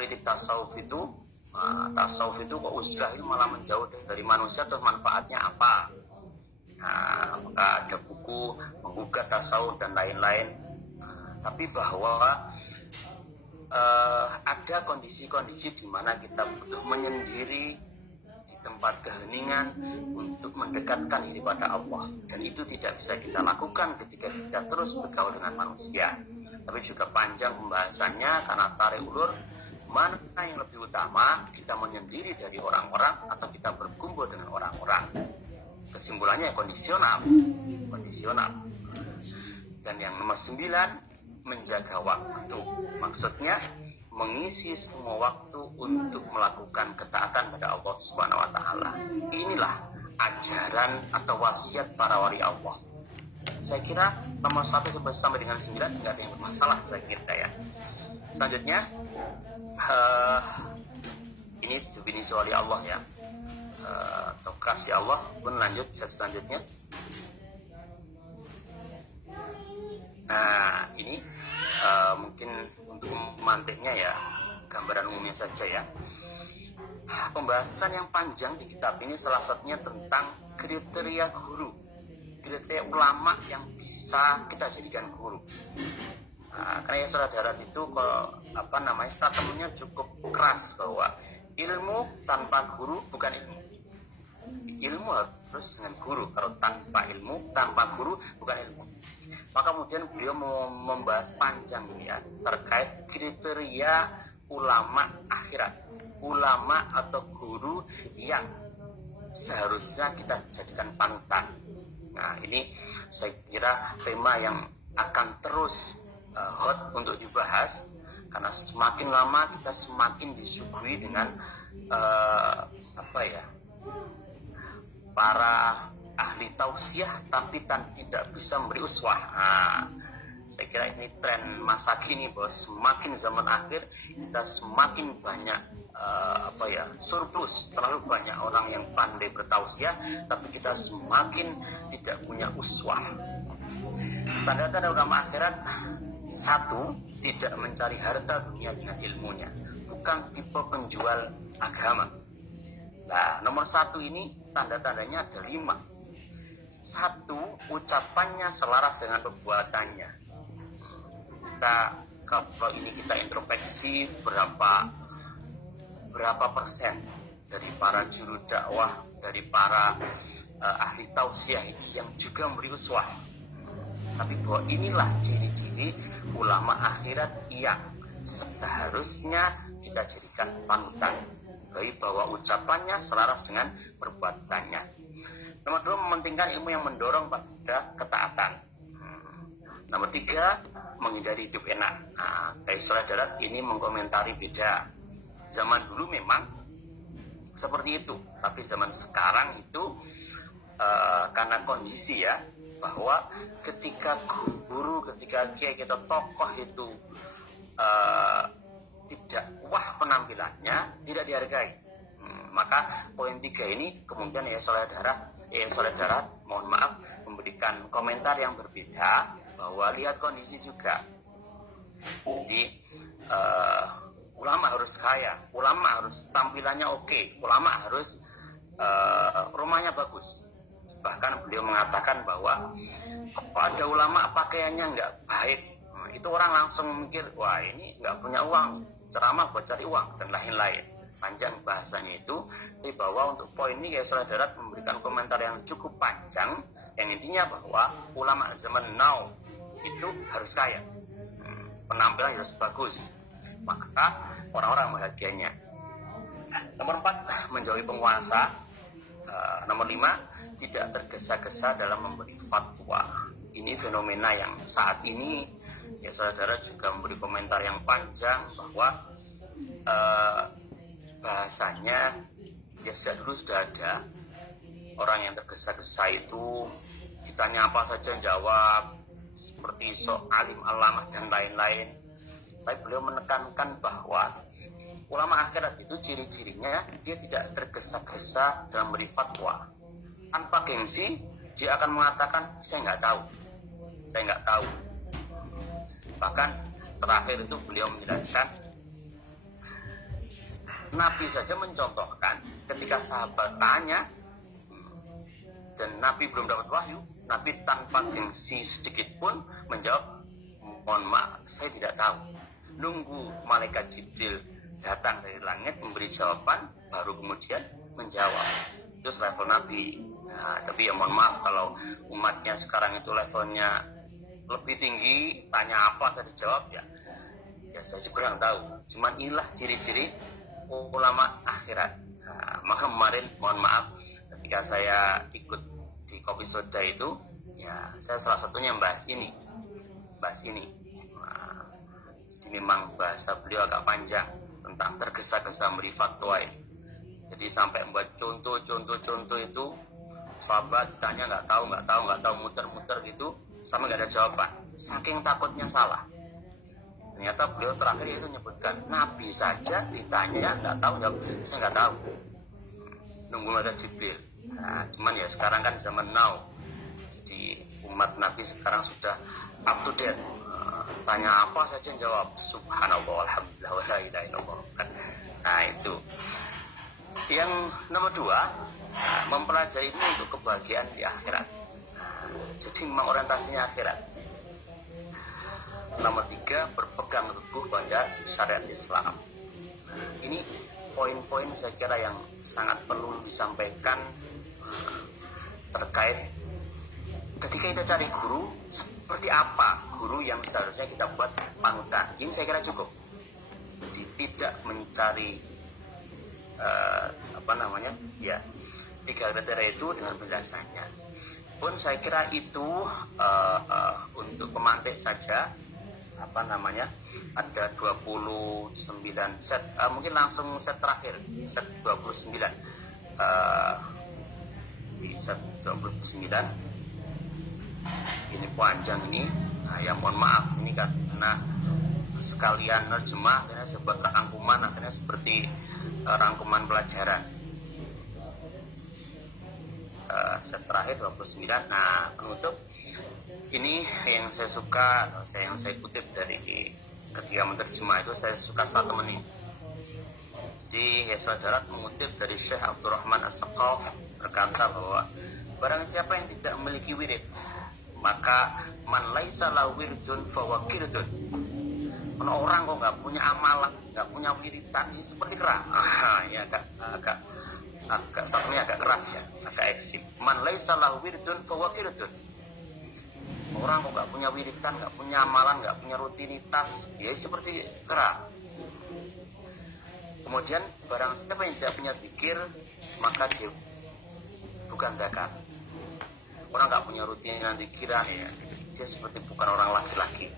kritik tasawuf itu, kok uzlah itu malah menjauh dari manusia, terus manfaatnya apa? Nah, maka ada buku menggugat tasawuf dan lain-lain. Tapi bahwa ada kondisi-kondisi di mana kita butuh menyendiri di tempat keheningan untuk mendekatkan diri pada Allah, dan itu tidak bisa kita lakukan ketika kita terus bergaul dengan manusia. Tapi juga panjang pembahasannya karena tarik ulur mana yang lebih utama, kita menyendiri dari orang-orang atau kita berkumpul dengan orang-orang. Kesimpulannya kondisional. Dan yang nomor 9, menjaga waktu. Maksudnya mengisi semua waktu untuk melakukan ketaatan pada Allah Subhanahu wa taala. Inilah ajaran atau wasiat para wali Allah. Saya kira nomor 1 sampai dengan 9 tidak ada yang bermasalah, saya kira ya. Selanjutnya ini definisi wali Allah ya, atau kasih Allah. Pun lanjut selanjutnya. Nah ini mungkin untuk memantiknya ya, gambaran umumnya saja ya. Pembahasan yang panjang di kitab ini salah satunya tentang kriteria guru, kriteria ulama yang bisa kita jadikan guru. Karena ya saudara itu kalau statementnya cukup keras bahwa ilmu tanpa guru bukan ilmu. Ilmu harus dengan guru. Kalau tanpa ilmu, tanpa guru bukan ilmu. Maka kemudian beliau membahas panjang ya terkait kriteria ulama akhirat, ulama atau guru yang seharusnya kita jadikan panutan. Nah ini saya kira tema yang akan terus hot untuk dibahas, karena semakin lama kita semakin disuguhi dengan para ahli tausiah tapi tidak bisa memberi uswah. Saya kira ini tren masa kini, bos. Semakin zaman akhir kita semakin banyak surplus, terlalu banyak orang yang pandai bertausiah tapi kita semakin tidak punya uswah. Tanda-tanda ulama akhirat: 1, tidak mencari harta dunia dengan ilmunya, bukan tipe penjual agama. Nah, nomor 1 ini tanda-tandanya ada 5. 1, ucapannya selaras dengan perbuatannya. Kalau ini kita introspeksi berapa persen dari para juru dakwah, dari para ahli tausiah ini yang juga memberi uswah. Tapi bahwa inilah ciri-ciri ulama akhirat yang seharusnya kita jadikan panutan, bahwa ucapannya selaras dengan perbuatannya. Nomor 2, mementingkan ilmu yang mendorong pada ketaatan. Nomor 3, menghindari hidup enak. Dari saudara ini mengkomentari beda. Zaman dulu memang seperti itu, tapi zaman sekarang itu karena kondisi ya, bahwa ketika guru, ketika kiai kita tokoh itu tidak wah penampilannya, tidak dihargai. Maka poin 3 ini kemudian saudara mohon maaf memberikan komentar yang berbeda, bahwa lihat kondisi juga. Jadi ulama harus kaya, ulama harus tampilannya oke, ulama harus rumahnya bagus. Bahkan beliau mengatakan bahwa ada ulama pakaiannya nggak baik, itu orang langsung mikir, wah ini nggak punya uang, ceramah buat cari uang dan lain-lain. Panjang bahasanya itu, tapi bahwa untuk poin ini ya saudara memberikan komentar yang cukup panjang, yang intinya bahwa ulama zaman now itu harus kaya, penampilan harus bagus, maka orang-orang menghargainya. Nomor 4, menjauhi penguasa. Nomor 5, tidak tergesa-gesa dalam memberi fatwa. Ini fenomena yang saat ini ya saudara juga memberi komentar yang panjang, bahwa bahasanya ya sejak dulu sudah ada orang yang tergesa-gesa itu ditanya apa saja jawab, seperti alim alamah dan lain-lain. Tapi beliau menekankan bahwa ulama akhirat itu ciri-cirinya dia tidak tergesa-gesa dalam memberi fatwa. Tanpa gengsi, dia akan mengatakan saya nggak tahu. Bahkan terakhir itu beliau menjelaskan Nabi saja mencontohkan ketika sahabat tanya dan Nabi belum dapat wahyu, Nabi tanpa gengsi sedikit pun menjawab, mohon maaf, saya tidak tahu. Nunggu malaikat Jibril datang dari langit memberi jawaban, baru kemudian menjawab. Itu level Nabi. Nah, tapi ya mohon maaf kalau umatnya sekarang itu levelnya lebih tinggi, tanya apa saya dijawab, ya saya juga kurang tahu. Cuman inilah ciri-ciri ulama akhirat. Nah, maka kemarin mohon maaf ketika saya ikut di Kopi Soda itu, ya saya salah satunya bahas ini. Nah, memang bahasa beliau agak panjang tentang tergesa-gesa memberi fatwa ini. Jadi sampai membuat contoh itu, sahabat tanya nggak tahu, muter-muter gitu, sama nggak ada jawaban. Saking takutnya salah. Ternyata beliau terakhir itu menyebutkan, Nabi saja ditanya nggak tahu, saya nggak tahu. Nunggu ada Jibril. Nah, cuman ya sekarang kan zaman now. Jadi umat Nabi sekarang sudah up to date. Tanya apa saja jawab. Subhanallah, alhamdulillah, wa la ilaha illallah. Nah itu. Yang nomor 2, mempelajari ini untuk kebahagiaan di akhirat. Jadi memang orientasinya akhirat. Nomor 3, berpegang teguh pada syariat Islam. Ini poin-poin saya kira yang sangat perlu disampaikan terkait ketika kita cari guru, seperti apa guru yang seharusnya kita buat panutan. Ini saya kira cukup. Jadi tidak mencari ya 3 kriteria itu dengan penjelasannya. Pun saya kira itu untuk pemantik saja ada 29 set, mungkin langsung set terakhir, set 29 di set 29 ini panjang ini. Nah, ya mohon maaf ini karena sekalian terjemah, akhirnya sebuah rangkuman, akhirnya seperti rangkuman pelajaran. Set terakhir 29. Nah, penutup ini yang saya suka, yang saya kutip dari ketika menerjemah itu, saya suka 1 menit. Jadi saudara mengutip dari Syekh Abdurrahman As-Saqaf berkata bahwa barang siapa yang tidak memiliki wirid, maka man laisa lahu wirdun fa wakirdun. Kalau orang kok nggak punya amalan, nggak punya wiridan, ini seperti keras. Ya agak satunya agak keras ya, agak ekstrim. Man laisa lahu wirdun fa wakirdun. Orang kok nggak punya wiridan, nggak punya amalan, nggak punya rutinitas, ya seperti keras. Kemudian barang siapa yang tidak punya zikir, maka dia bukan zakat. Orang nggak punya rutinitas zikiran, ya dia seperti bukan orang laki-laki.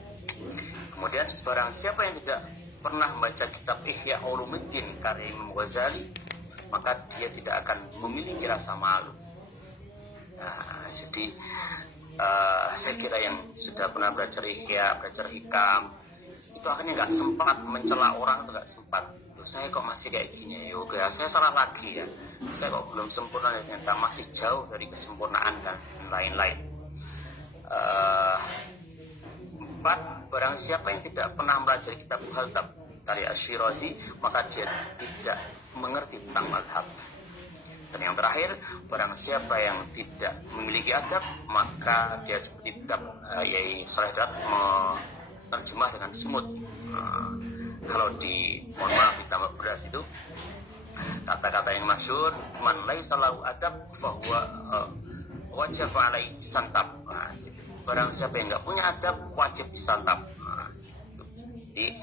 Kemudian barang siapa yang tidak pernah membaca kitab Ihya Ulumuddin karya Imam Ghazali, maka dia tidak akan memiliki rasa malu. Nah, jadi saya kira yang sudah pernah belajar Ihya, belajar Hikam, itu akhirnya nggak sempat mencela orang, itu nggak sempat. Saya kok masih kayak gini, yoga, saya salah lagi ya. Saya kok belum sempurna, ternyata masih jauh dari kesempurnaan dan lain-lain. 4, barang siapa yang tidak pernah belajar kitab Muhadzab karya Asy-Syirazi, maka dia tidak mengerti tentang mazhab. Dan yang terakhir, barang siapa yang tidak memiliki adab, maka dia seperti kitab Yai Saleh Darat menerjemah dengan semut. Kalau di, mohon maaf, ditambah beras itu kata-kata yang masyhur, man laisa lahu adab bahwa wajib alaihi santap. Barang siapa yang nggak punya adab, wajib disantap. Jadi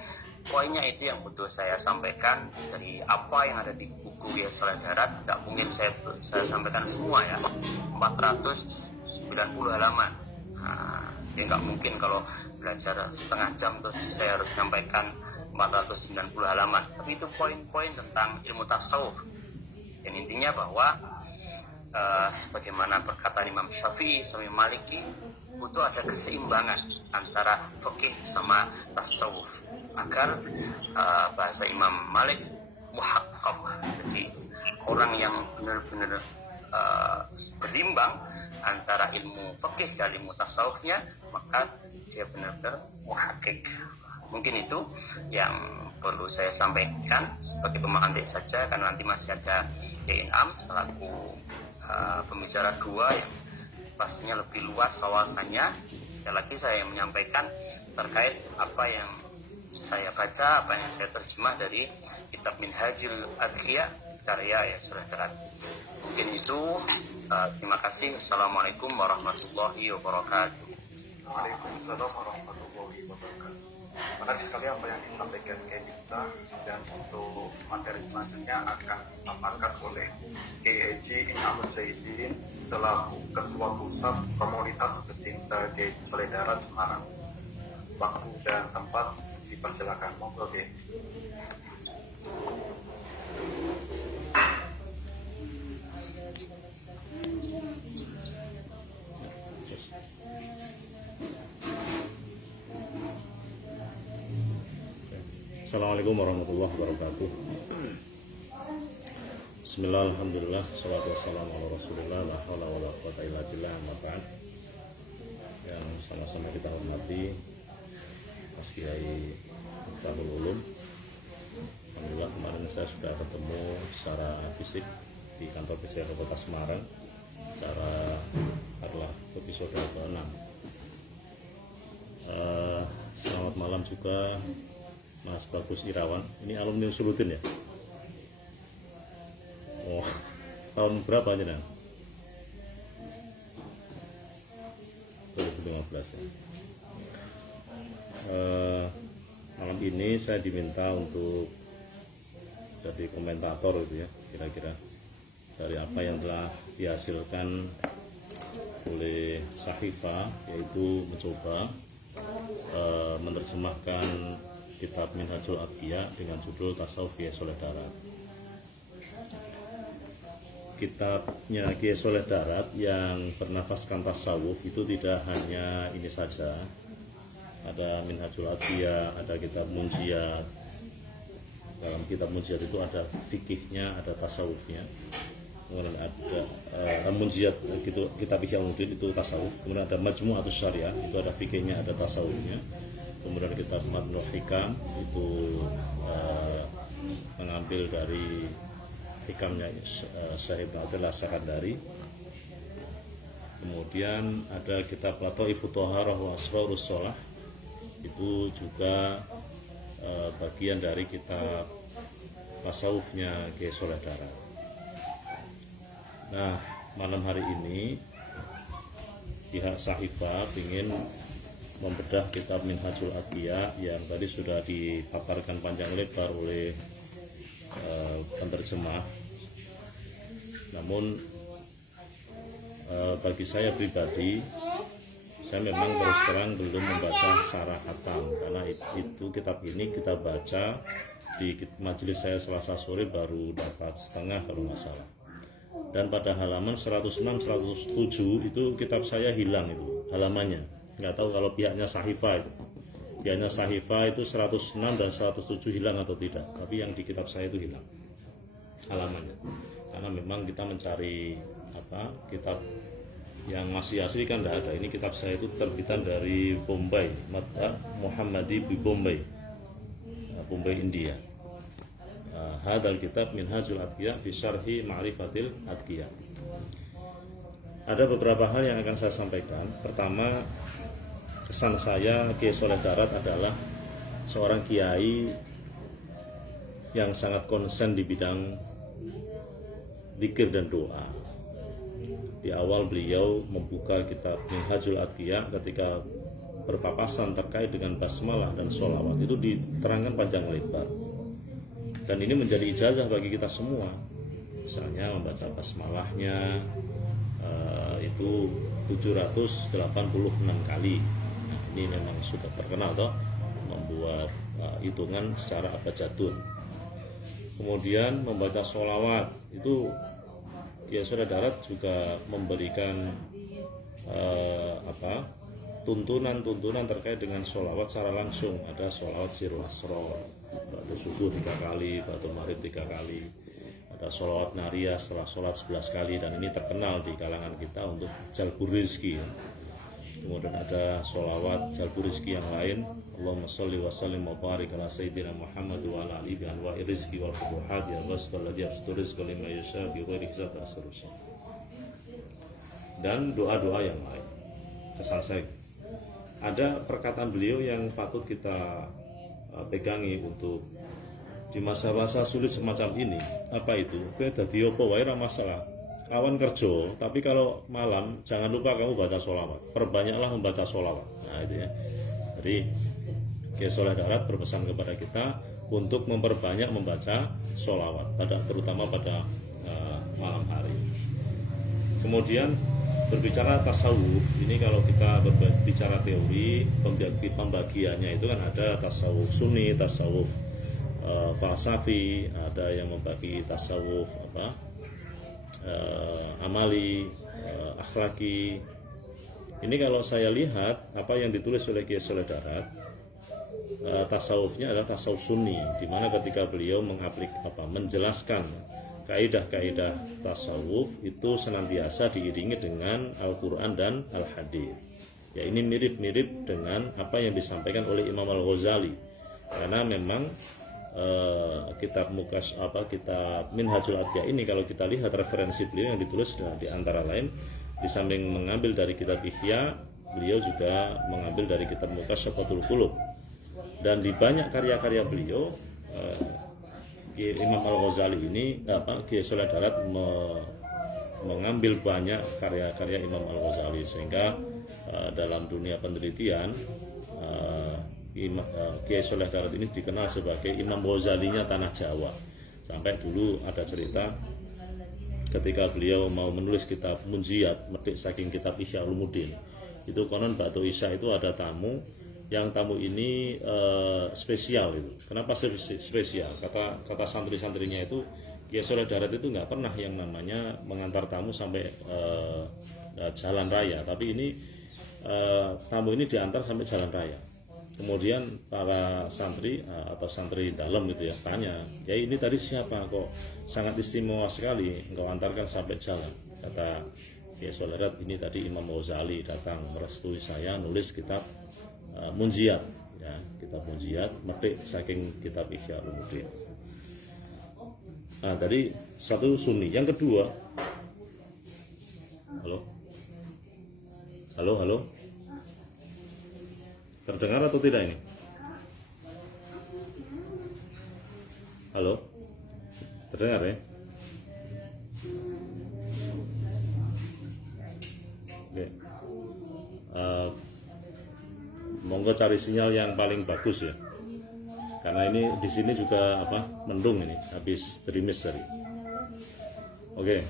poinnya itu yang butuh saya sampaikan dari apa yang ada di buku Yai Saleh Darat. Tidak mungkin saya sampaikan semua ya, 490 halaman. Ya nggak mungkin kalau belajar setengah jam terus saya harus sampaikan 490 halaman. Tapi itu poin-poin tentang ilmu tasawuf. Dan intinya bahwa sebagaimana perkataan Imam Syafi'i sama Maliki, butuh ada keseimbangan antara fikih sama tasawuf agar bahasa Imam Malik muhaqqaq. Jadi orang yang benar-benar berimbang antara ilmu fikih dan ilmu tasawufnya, maka dia benar-benar muhaqqiq. Mungkin itu yang perlu saya sampaikan sebagai pemantik saja, karena nanti masih ada Inam selaku pembicara dua yang pastinya lebih luas wawasannya. Sekali lagi saya menyampaikan terkait apa yang saya baca, apa yang saya terjemah dari kitab Minhajul Adhiyah karya Yayasul Darat. Mungkin itu. Terima kasih. Assalamualaikum warahmatullahi wabarakatuh. Waalaikumsalam warahmatullahi wabarakatuh. Terima kasih sekali apa yang disampaikan Kiai Miftah, dan untuk materi selanjutnya akan dipaparkan oleh Kiai Haji Inam Zaidin selaku Ketua Pusat Komunitas Pecinta Yayasul Darat Semarang. Waktu dan tempat dipersilakan. Monggo, Kiai. Assalamualaikum warahmatullahi wabarakatuh. Bismillah, alhamdulillah, salatu wassalamu ala rasulillah, la hawla wa la quwwata illa billah, amma ba'd. Yang sama-sama kita hormati Mas Kiai Miftahul Ulum. Alhamdulillah kemarin saya sudah ketemu secara fisik di kantor PCRI Kota Semarang secara adalah episode ke-6. Selamat malam juga Mas Bagus Irawan. Ini alumni Usuluddin ya? Oh, tahun berapa aja Nang? 2015 ya. Malam ini saya diminta untuk jadi komentator gitu ya, kira-kira dari apa yang telah dihasilkan oleh Sahifa, yaitu mencoba menerjemahkan kitab Minhajul Adhiyah dengan judul Tasawuf Yayasul Darat. Kitabnya Yayasul Darat yang bernafaskan tasawuf itu tidak hanya ini saja. Ada Minhajul Adhiyah, ada kitab Munjiat. Dalam kitab Munjiat itu ada fikihnya, ada tasawufnya. Kemudian ada Munjiat gitu, kitab Ihya Ulumuddin itu tasawuf. Kemudian ada Majmu'atus Syariah, itu ada fikihnya, ada tasawufnya. Kemudian kitab Matnul Hikam itu mengambil dari hikamnya Syekh Ibnu Athaillah Sakandari. Kemudian ada kitab Lataifut Thaharah wa Asrarus Shalah, itu juga bagian dari kitab tasawufnya Kiai Saleh Darat. Nah, malam hari ini pihak Sahifa ingin membedah kitab Minhajul Adhiyah yang tadi sudah dipaparkan panjang lebar oleh penerjemah. Namun bagi saya pribadi, saya memang terus terang belum membaca secara hatam, karena itu kitab ini kita baca di majelis saya Selasa sore baru dapat setengah kalau nggak salah. Dan pada halaman 106-107 itu kitab saya hilang itu halamannya. Nggak tahu kalau pihaknya Sahifa itu. Pihaknya Sahifa itu 106 dan 107 hilang atau tidak. Tapi yang di kitab saya itu hilang halamannya. Karena memang kita mencari kitab yang masih asli kan tidak ada. Ini kitab saya itu terbitan dari Bombay, Matbah Muhammadi di Bombay, Bombay, India. Hadal kitab Minhajul Adhiyah fi Syarhi Ma'rifatil Adhiyah. Ada beberapa hal yang akan saya sampaikan. Pertama, kesan saya Kiai Saleh Darat adalah seorang kiai yang sangat konsen di bidang zikir dan doa. Di awal beliau membuka kitab Minhajul Adhiyah ketika berpapasan terkait dengan basmalah dan sholawat itu diterangkan panjang lebar. Dan ini menjadi ijazah bagi kita semua. Misalnya membaca basmalahnya itu 786 kali. Nah, ini memang sudah terkenal toh, membuat hitungan secara abjadun. Kemudian membaca sholawat itu Kiai Saleh Darat juga memberikan tuntunan terkait dengan sholawat secara langsung. Ada sholawat sirul asror, batu subuh 3 kali, batu maghrib 3 kali. Ada sholawat nariyah setelah sholat 11 kali, dan ini terkenal di kalangan kita untuk jalbur rizki. kemudian ada sholawat jalbu rizki yang lain, Allahumma sholli wa sallim wa barik ala sayyidina Muhammad wa ala alihi bi anwa'i rizki wal futuhat ya bastal ladzi yabsutu rizqa liman yasha bi ghairi hisab dan seterusnya. Dan doa-doa yang lain. Selesai. Ada perkataan beliau yang patut kita pegangi untuk di masa-masa sulit semacam ini. Apa itu? Kowe dadi apa wae ora masalah. Awan kerja, tapi kalau malam jangan lupa kamu baca sholawat. Perbanyaklah membaca sholawat. Nah itu ya. Jadi Kiai Soleh Darat berpesan kepada kita untuk memperbanyak membaca sholawat, terutama pada malam hari. Kemudian berbicara tasawuf, ini kalau kita berbicara teori pembagiannya itu kan ada tasawuf sunni, tasawuf falsafi, ada yang membagi tasawuf amali, akhlaki. Ini kalau saya lihat apa yang ditulis oleh Kiai Soleh Darat, tasawufnya adalah tasawuf sunni, di mana ketika beliau menjelaskan kaidah-kaidah tasawuf itu senantiasa diiringi dengan Al-Quran dan Al-Hadis. Ya, ini mirip-mirip dengan apa yang disampaikan oleh Imam Al-Ghazali, karena memang kitab kitab Minhajul Atqiya ini kalau kita lihat referensi beliau yang ditulis di antara lain, di samping mengambil dari kitab Ihya, beliau juga mengambil dari kitab Muqashafatul Qulub. Dan di banyak karya-karya beliau, Imam Al-Ghazali ini Kiai Soleh Darat mengambil banyak karya-karya Imam Al-Ghazali, sehingga dalam dunia penelitian Kiai Soleh Darat ini dikenal sebagai Imam Ghazalinya tanah Jawa. Sampai dulu ada cerita ketika beliau mau menulis kitab Munjiat, metik saking kitab Ihya Ulumuddin, itu konon Batu Isya itu ada tamu, yang tamu ini spesial itu. Kenapa spesial? Kata santri-santrinya itu, Kiai Soleh Darat itu nggak pernah yang namanya mengantar tamu sampai jalan raya, tapi ini tamu ini diantar sampai jalan raya. Kemudian para santri atau santri dalam itu ya tanya, ya ini tadi siapa kok sangat istimewa sekali engkau antarkan sampai jalan. Kata Kiai Soleh Darat, ini tadi Imam Ghazali datang merestui saya nulis kitab Munjiat, ya, kitab Munjiat metik saking kitab Ihya Ulumuddin. Nah, tadi satu sunni, yang kedua, halo, terdengar atau tidak ini? Halo, terdengar ya? Oke. Monggo cari sinyal yang paling bagus ya, karena ini di sini juga mendung ini habis gerimis tadi. Oke,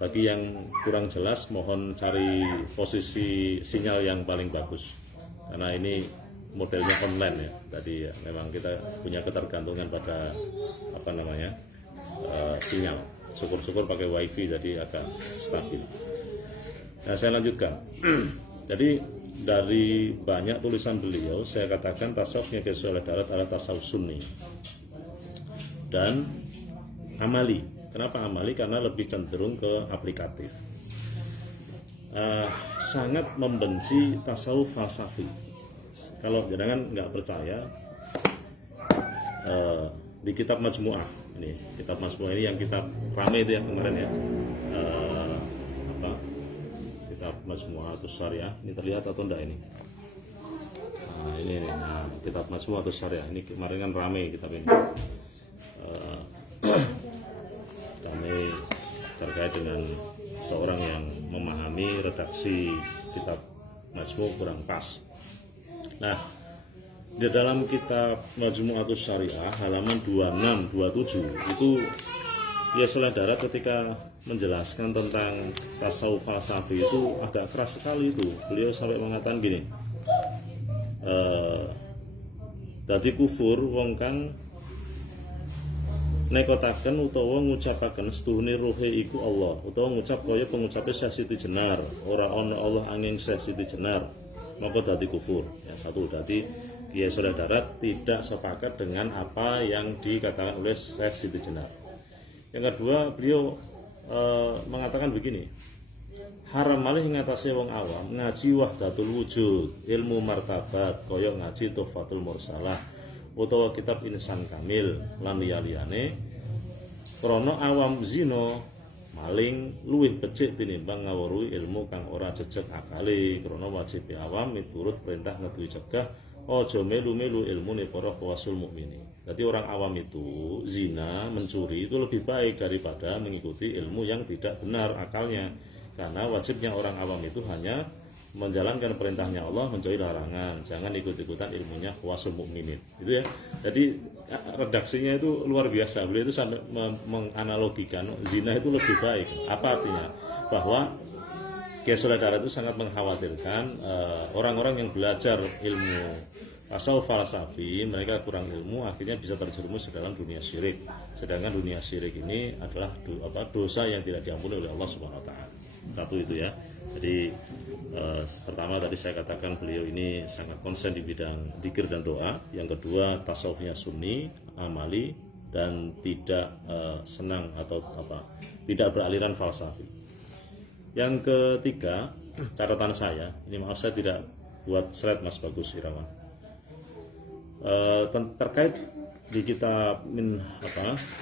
bagi yang kurang jelas mohon cari posisi sinyal yang paling bagus, karena ini modelnya online ya. Tadi ya, memang kita punya ketergantungan pada sinyal. Syukur-syukur pakai wifi jadi agak stabil. Nah, saya lanjutkan. Jadi dari banyak tulisan beliau, saya katakan tasawufnya Kiai Soleh Darat adalah tasawuf sunni dan amali. Kenapa amali? Karena lebih cenderung ke aplikatif. Sangat membenci tasawuf falsafi. Kalau jangan nggak percaya, di kitab Majmu'ah ini, kitab Majmu'ah ini yang kitab rame itu yang kemarin ya, kitab Majmu'atus Syariah, ini terlihat atau enggak ini? Nah, ini kitab Majmu'atus Syariah ini kemarin kan rame kitab ini, rame terkait dengan seorang yang memahami redaksi kitab Majmu' kurang pas. Nah, di dalam kitab Majmu'atus Syariah halaman 26-27 itu Kiai Soleh Darat ketika menjelaskan tentang tasawuf falsafi itu agak keras sekali itu. Beliau sampai mengatakan gini, dadi kufur wong kang nekotaken utawa ngucapaken setuhune ruhe iku Allah, utawa ngucap kaya pengucape Syekh Siti Jenar, ora ana Allah angin Syekh Siti Jenar, maka dadi kufur. Ya, satu, dadi Kiai Soleh Darat tidak sepakat dengan apa yang dikatakan oleh Syekh Siti Jenar. Yang kedua, beliau mengatakan begini, haram malih ngatasi wong awam ngaji wahdatul wujud, ilmu martabat kaya ngaji Tuhfatul Mursalah utawa kitab Insan Kamil lan liya-liyane, krana awam zina maling luwih becik tinimbang ngawruhi ilmu kang ora jejeg akale, krana wajib awam miturut perintah ngeduwi cegah aja melu-melu ilmune para kawasul mukminin. Jadi orang awam itu zina, mencuri itu lebih baik daripada mengikuti ilmu yang tidak benar akalnya. Karena wajibnya orang awam itu hanya menjalankan perintahnya Allah, menjauhi larangan, jangan ikut-ikutan ilmunya kawasul mukminin. Itu ya. Jadi redaksinya itu luar biasa. Beliau itu sampai menganalogikan zina itu lebih baik. Apa artinya? Bahwa Kiai Darat itu sangat mengkhawatirkan orang-orang yang belajar ilmu tasawuf falsafi, mereka kurang ilmu, akhirnya bisa terjerumus ke dalam dunia syirik. Sedangkan dunia syirik ini adalah dosa yang tidak diampuni oleh Allah Subhanahu wa taala. Satu itu ya. Jadi pertama tadi saya katakan beliau ini sangat konsen di bidang zikir dan doa. Yang kedua, tasawufnya sunni, amali, dan tidak senang atau tidak beraliran falsafi. Yang ketiga, catatan saya, ini maaf saya tidak buat slide Mas Bagus Irawan. Terkait di kitab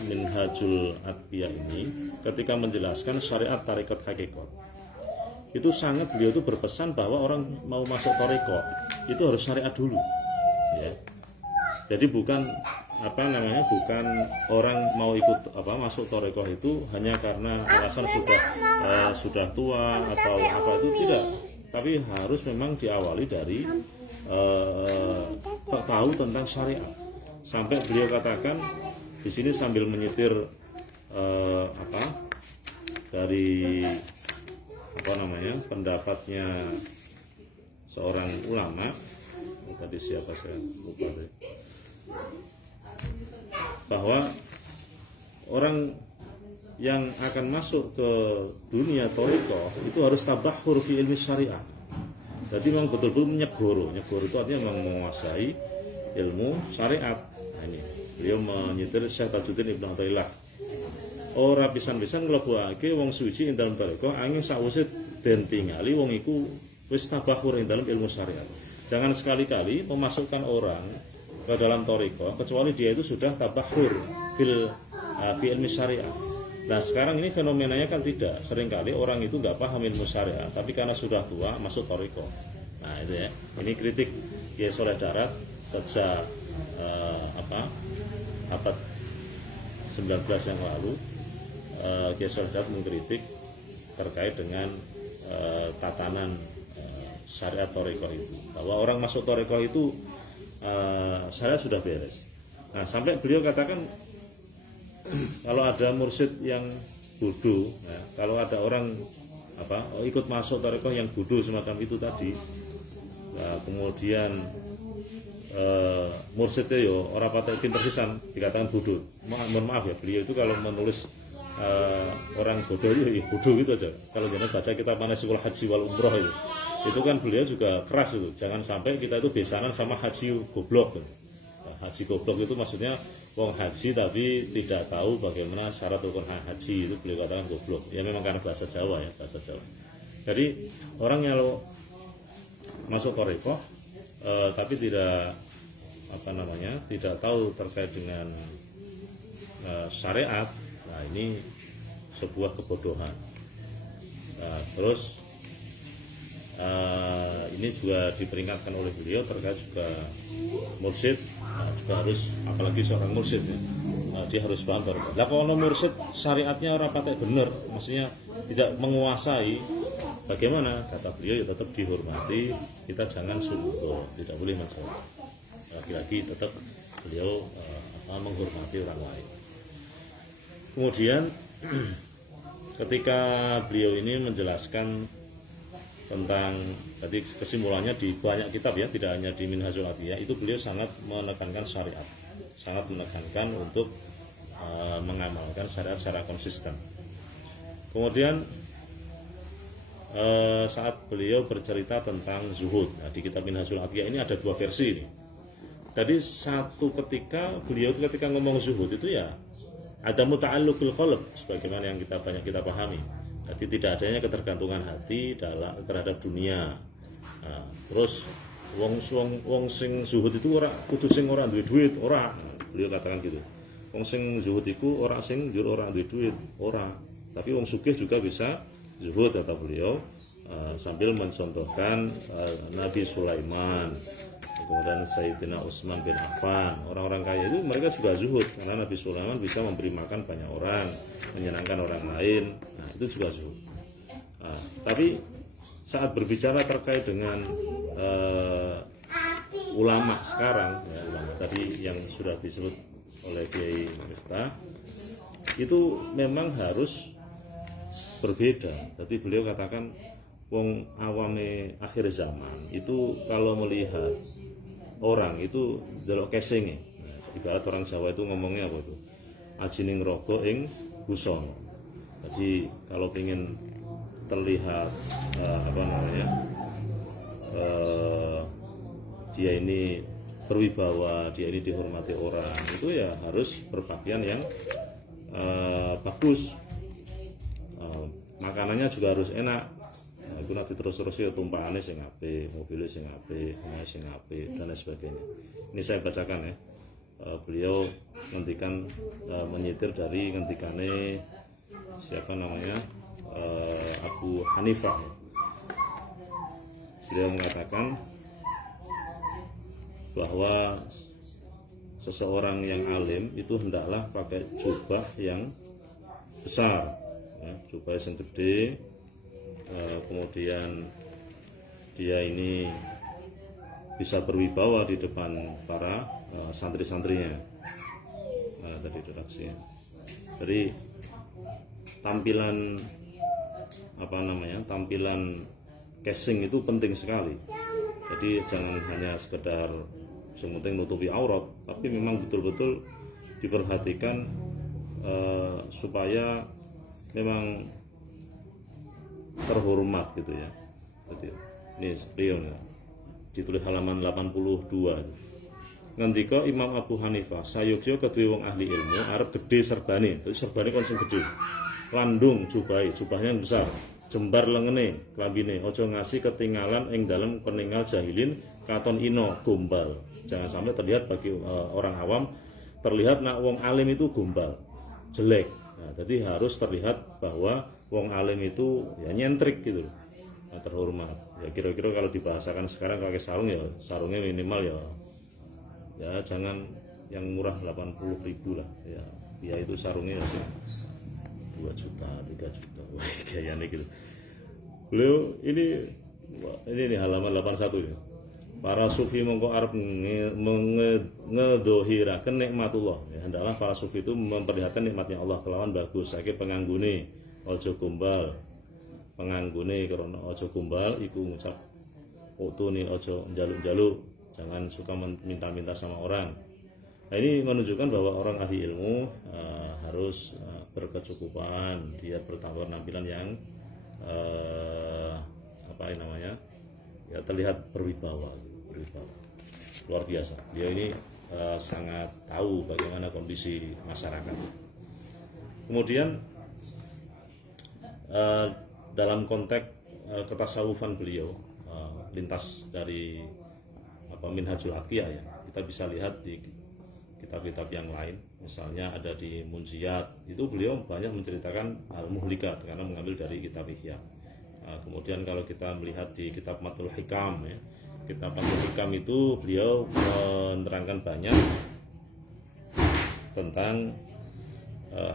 Minhajul Atqiyah ini, ketika menjelaskan syariat tarekat hakikat, itu sangat beliau itu berpesan bahwa orang mau masuk tarekat itu harus syariat dulu, ya. Jadi bukan bukan orang mau ikut masuk tarekat itu hanya karena alasan sudah tua atau apa, itu tidak, tapi harus memang diawali dari tahu tentang syariat. Sampai beliau katakan di sini sambil menyetir dari pendapatnya seorang ulama, tadi siapa saya lupa deh, bahwa orang yang akan masuk ke dunia thariqah itu harus tabahhur fi ilmi syariah. Jadi memang betul-betul menyegoro itu artinya memang menguasai ilmu syariat. Nah ini beliau menyetir Syekh Tajuddin Ibnu Athaillah. Ora pisan-pisan nglebokake wong suci ing dalem thariqah angin sawise den tingali wong iku wis tabahur ing dalem ilmu syariat. Jangan sekali-kali memasukkan orang ke dalam thariqah kecuali dia itu sudah tabahur fi ilmi syariat. Nah sekarang ini fenomenanya kan tidak, seringkali orang itu nggak paham ilmu syariat, tapi karena sudah tua masuk thariqah. Nah itu ya, ini kritik Kiai Sholeh Darat sejak abad 19 yang lalu. Kiai Sholeh Darat mengkritik terkait dengan tatanan syariat thariqah itu, bahwa orang masuk thariqah itu syariat sudah beres. Nah sampai beliau katakan kalau ada mursyid yang bodoh, ya, kalau ada orang ikut masuk thariqah yang bodoh semacam itu tadi, nah, kemudian mursyidnya yo orang patah pinter sisan dikatakan bodoh. Mohon maaf ya, beliau itu kalau menulis orang bodoh ya bodoh gitu aja. Kalau jangan baca kitab Manasikul Haji wal Umroh itu kan beliau juga keras itu. Jangan sampai kita itu besanan sama haji goblok. Nah, haji goblok itu maksudnya wong haji tapi tidak tahu bagaimana syarat rukun haji, itu beliau katakan goblok. Ya memang karena bahasa Jawa ya, bahasa Jawa. Jadi orang yang masuk thariqah tapi tidak tidak tahu terkait dengan syariat, nah ini sebuah kebodohan. Nah, terus ini juga diperingatkan oleh beliau terkait juga mursyid, juga harus, apalagi seorang mursyid ya, dia harus paham thariqah. Lah kalau mursyid syariatnya ora patek bener, maksudnya tidak menguasai, bagaimana? Kata beliau ya tetap dihormati, kita jangan suudzon, tidak boleh menjauh. Lagi-lagi tetap beliau menghormati orang lain. Kemudian ketika beliau ini menjelaskan tentang, tadi kesimpulannya di banyak kitab ya, tidak hanya di Minhajul Atqiyah, itu beliau sangat menekankan syariat, sangat menekankan untuk mengamalkan syariat secara konsisten. Kemudian saat beliau bercerita tentang zuhud, nah, di kitab Minhajul Atqiyah ini ada dua versi ini. Tadi satu ketika beliau ketika ngomong zuhud itu ya ada muta'alluqul qalb, sebagaimana yang banyak kita pahami. Jadi tidak adanya ketergantungan hati terhadap dunia. Nah, terus wong sing zuhud itu ora kudu sing ora duwe duit, ora. Beliau katakan gitu. Wong sing zuhud itu ora sing ora duwe duit, ora. Tapi wong sugih juga bisa zuhud, kata beliau, sambil mencontohkan Nabi Sulaiman, kemudian Sayyidina Utsman bin Affan. Orang-orang kaya itu mereka juga zuhud karena Nabi Sulaiman bisa memberi makan banyak orang, menyenangkan orang lain. Nah, itu juga zuhud. Tapi saat berbicara terkait dengan ulama sekarang, ya, ulama tadi yang sudah disebut oleh Kiai Miftah, itu memang harus berbeda. Jadi beliau katakan wong awame akhir zaman itu kalau melihat orang itu delok kesenge. Nah, ibarat orang Jawa itu ngomongnya apa itu? Ajining rogo ing busana. Jadi kalau ingin terlihat dia ini berwibawa, dia ini dihormati orang, itu ya harus berpakaian yang bagus. Makanannya juga harus enak. Nah, itu nanti terus-terus ya tumpahannya sing apik, mobilnya sing apik, rumahnya sing apik, dan lain sebagainya. Ini saya bacakan ya. Beliau ngendikan menyitir dari ngendikannya siapa namanya, Abu Hanifah. Beliau mengatakan bahwa seseorang yang alim itu hendaklah pakai jubah yang besar, ya, jubah yang gede, kemudian dia ini bisa berwibawa di depan para santri-santrinya. Tadi redaksinya. Jadi tampilan tampilan casing itu penting sekali. Jadi jangan hanya sekedar sementing nutupi aurat, tapi memang betul-betul diperhatikan supaya memang terhormat gitu ya. Jadi ini beliau ditulis halaman 82. Ngendika Imam Abu Hanifah, sayukya kedue wong ahli ilmu arep gede serbane. Terus serbane kon sing gede. Landung jubahnya yang besar. Jembar lengene klambine, aja ngasih ketinggalan ing dalam peninggal jahilin katon ino gombal. Jangan sampai terlihat bagi orang awam terlihat nak wong alim itu gombal, jelek. Nah, jadi harus terlihat bahwa wong alim itu ya nyentrik gitu, terhormat. Ya kira-kira kalau dibahasakan sekarang pakai sarung ya sarungnya minimal ya jangan yang murah 80.000 lah ya. Ya itu sarungnya sih 2 juta, 3 juta. Wah, gayanya gitu. Beliau ini nih halaman 81 ya. Para sufi mongko arep ngedohiraken nikmatullah. Ya, hendaklah para sufi itu memperlihatkan nikmatnya Allah kelawan bagus. Saiki penganggune aja gombal. Penganggune karena aja gombal iku ngucap utune aja njaluk-njaluk. Jangan suka minta-minta sama orang. Nah, ini menunjukkan bahwa orang ahli ilmu harus berkecukupan, dia bertampilan yang ya terlihat berwibawa. Luar biasa. Dia ini sangat tahu bagaimana kondisi masyarakat. Kemudian dalam konteks ketasawufan beliau, lintas dari Minhajul Atqiyah ya, kita bisa lihat di kitab-kitab yang lain, misalnya ada di Munjiyat, itu beliau banyak menceritakan Al-Muhlikat karena mengambil dari kitab Ihya. Kemudian kalau kita melihat di kitab Matul Hikam ya, kitab Matul Hikam itu beliau menerangkan banyak tentang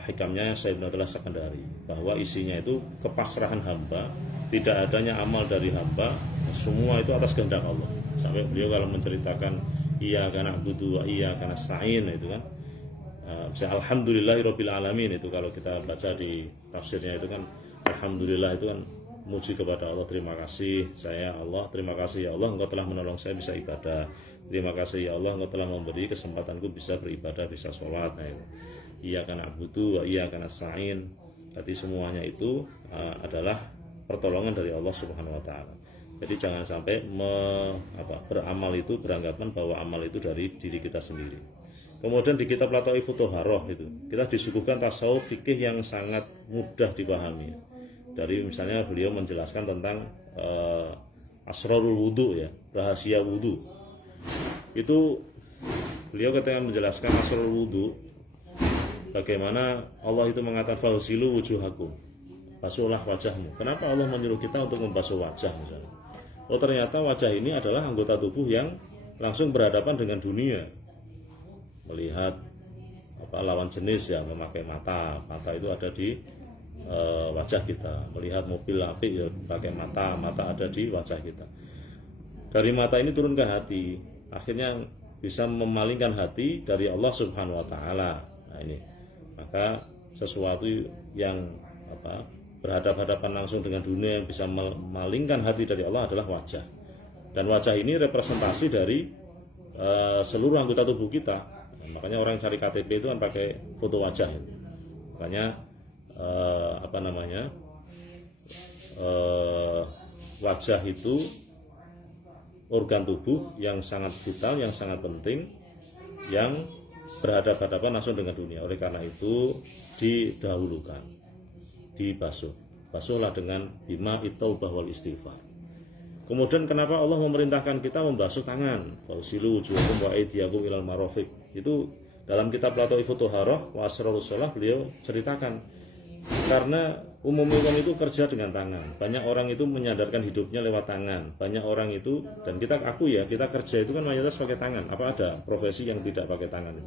hikamnya Sayyidina Sakandari, bahwa isinya itu kepasrahan hamba, tidak adanya amal dari hamba, semua itu atas kehendak Allah. Sampai beliau kalau menceritakan iya karena butuh iya karena sa'in itu kan alhamdulillahirabbil alamin, itu kalau kita baca di tafsirnya itu kan alhamdulillah itu kan muji kepada Allah, terima kasih saya Allah, terima kasih ya Allah engkau telah menolong saya bisa ibadah, terima kasih ya Allah engkau telah memberi kesempatanku bisa beribadah, bisa sholat. Nah, iya karena butuh iya karena sa'in, jadi semuanya itu adalah pertolongan dari Allah Subhanahu wa taala. Jadi jangan sampai beramal itu beranggapan bahwa amal itu dari diri kita sendiri. Kemudian di kitab Lataifut Thoharoh itu kita disuguhkan tasawuf fikih yang sangat mudah dipahami. dari misalnya beliau menjelaskan tentang asrarul wudu ya, rahasia wudu. Itu beliau ketika menjelaskan asrarul wudu, bagaimana Allah itu mengatakan fagsilu wujuhakum, basuhlah wajahmu. Kenapa Allah menyuruh kita untuk membasuh wajah misalnya? Oh ternyata wajah ini adalah anggota tubuh yang langsung berhadapan dengan dunia, melihat lawan jenis ya, memakai mata itu ada di wajah kita, melihat mobil apik ya pakai mata ada di wajah kita. Dari mata ini turun ke hati, akhirnya bisa memalingkan hati dari Allah Subhanahu wa taala. Nah ini, maka sesuatu yang berhadapan-hadapan langsung dengan dunia yang bisa memalingkan hati dari Allah adalah wajah. Dan wajah ini representasi dari seluruh anggota tubuh kita. Nah, makanya orang cari KTP itu kan pakai foto wajah. Makanya wajah itu organ tubuh yang sangat vital, yang sangat penting, yang berhadapan-hadapan langsung dengan dunia. Oleh karena itu didahulukan, basuhlah dengan bima at-taubah wal istighfar. Kemudian kenapa Allah memerintahkan kita membasuh tangan? Fagsilu wujuhakum wa aydiyakum ilal marafiq. Itu dalam kitab Lataifut Thaharah wa Asrarus Shalah beliau ceritakan. Karena umum-umum itu kerja dengan tangan. Banyak orang itu menyadarkan hidupnya lewat tangan. Banyak orang itu, dan kita kerja itu kan mayoritas pakai tangan. Apa ada profesi yang tidak pakai tangan?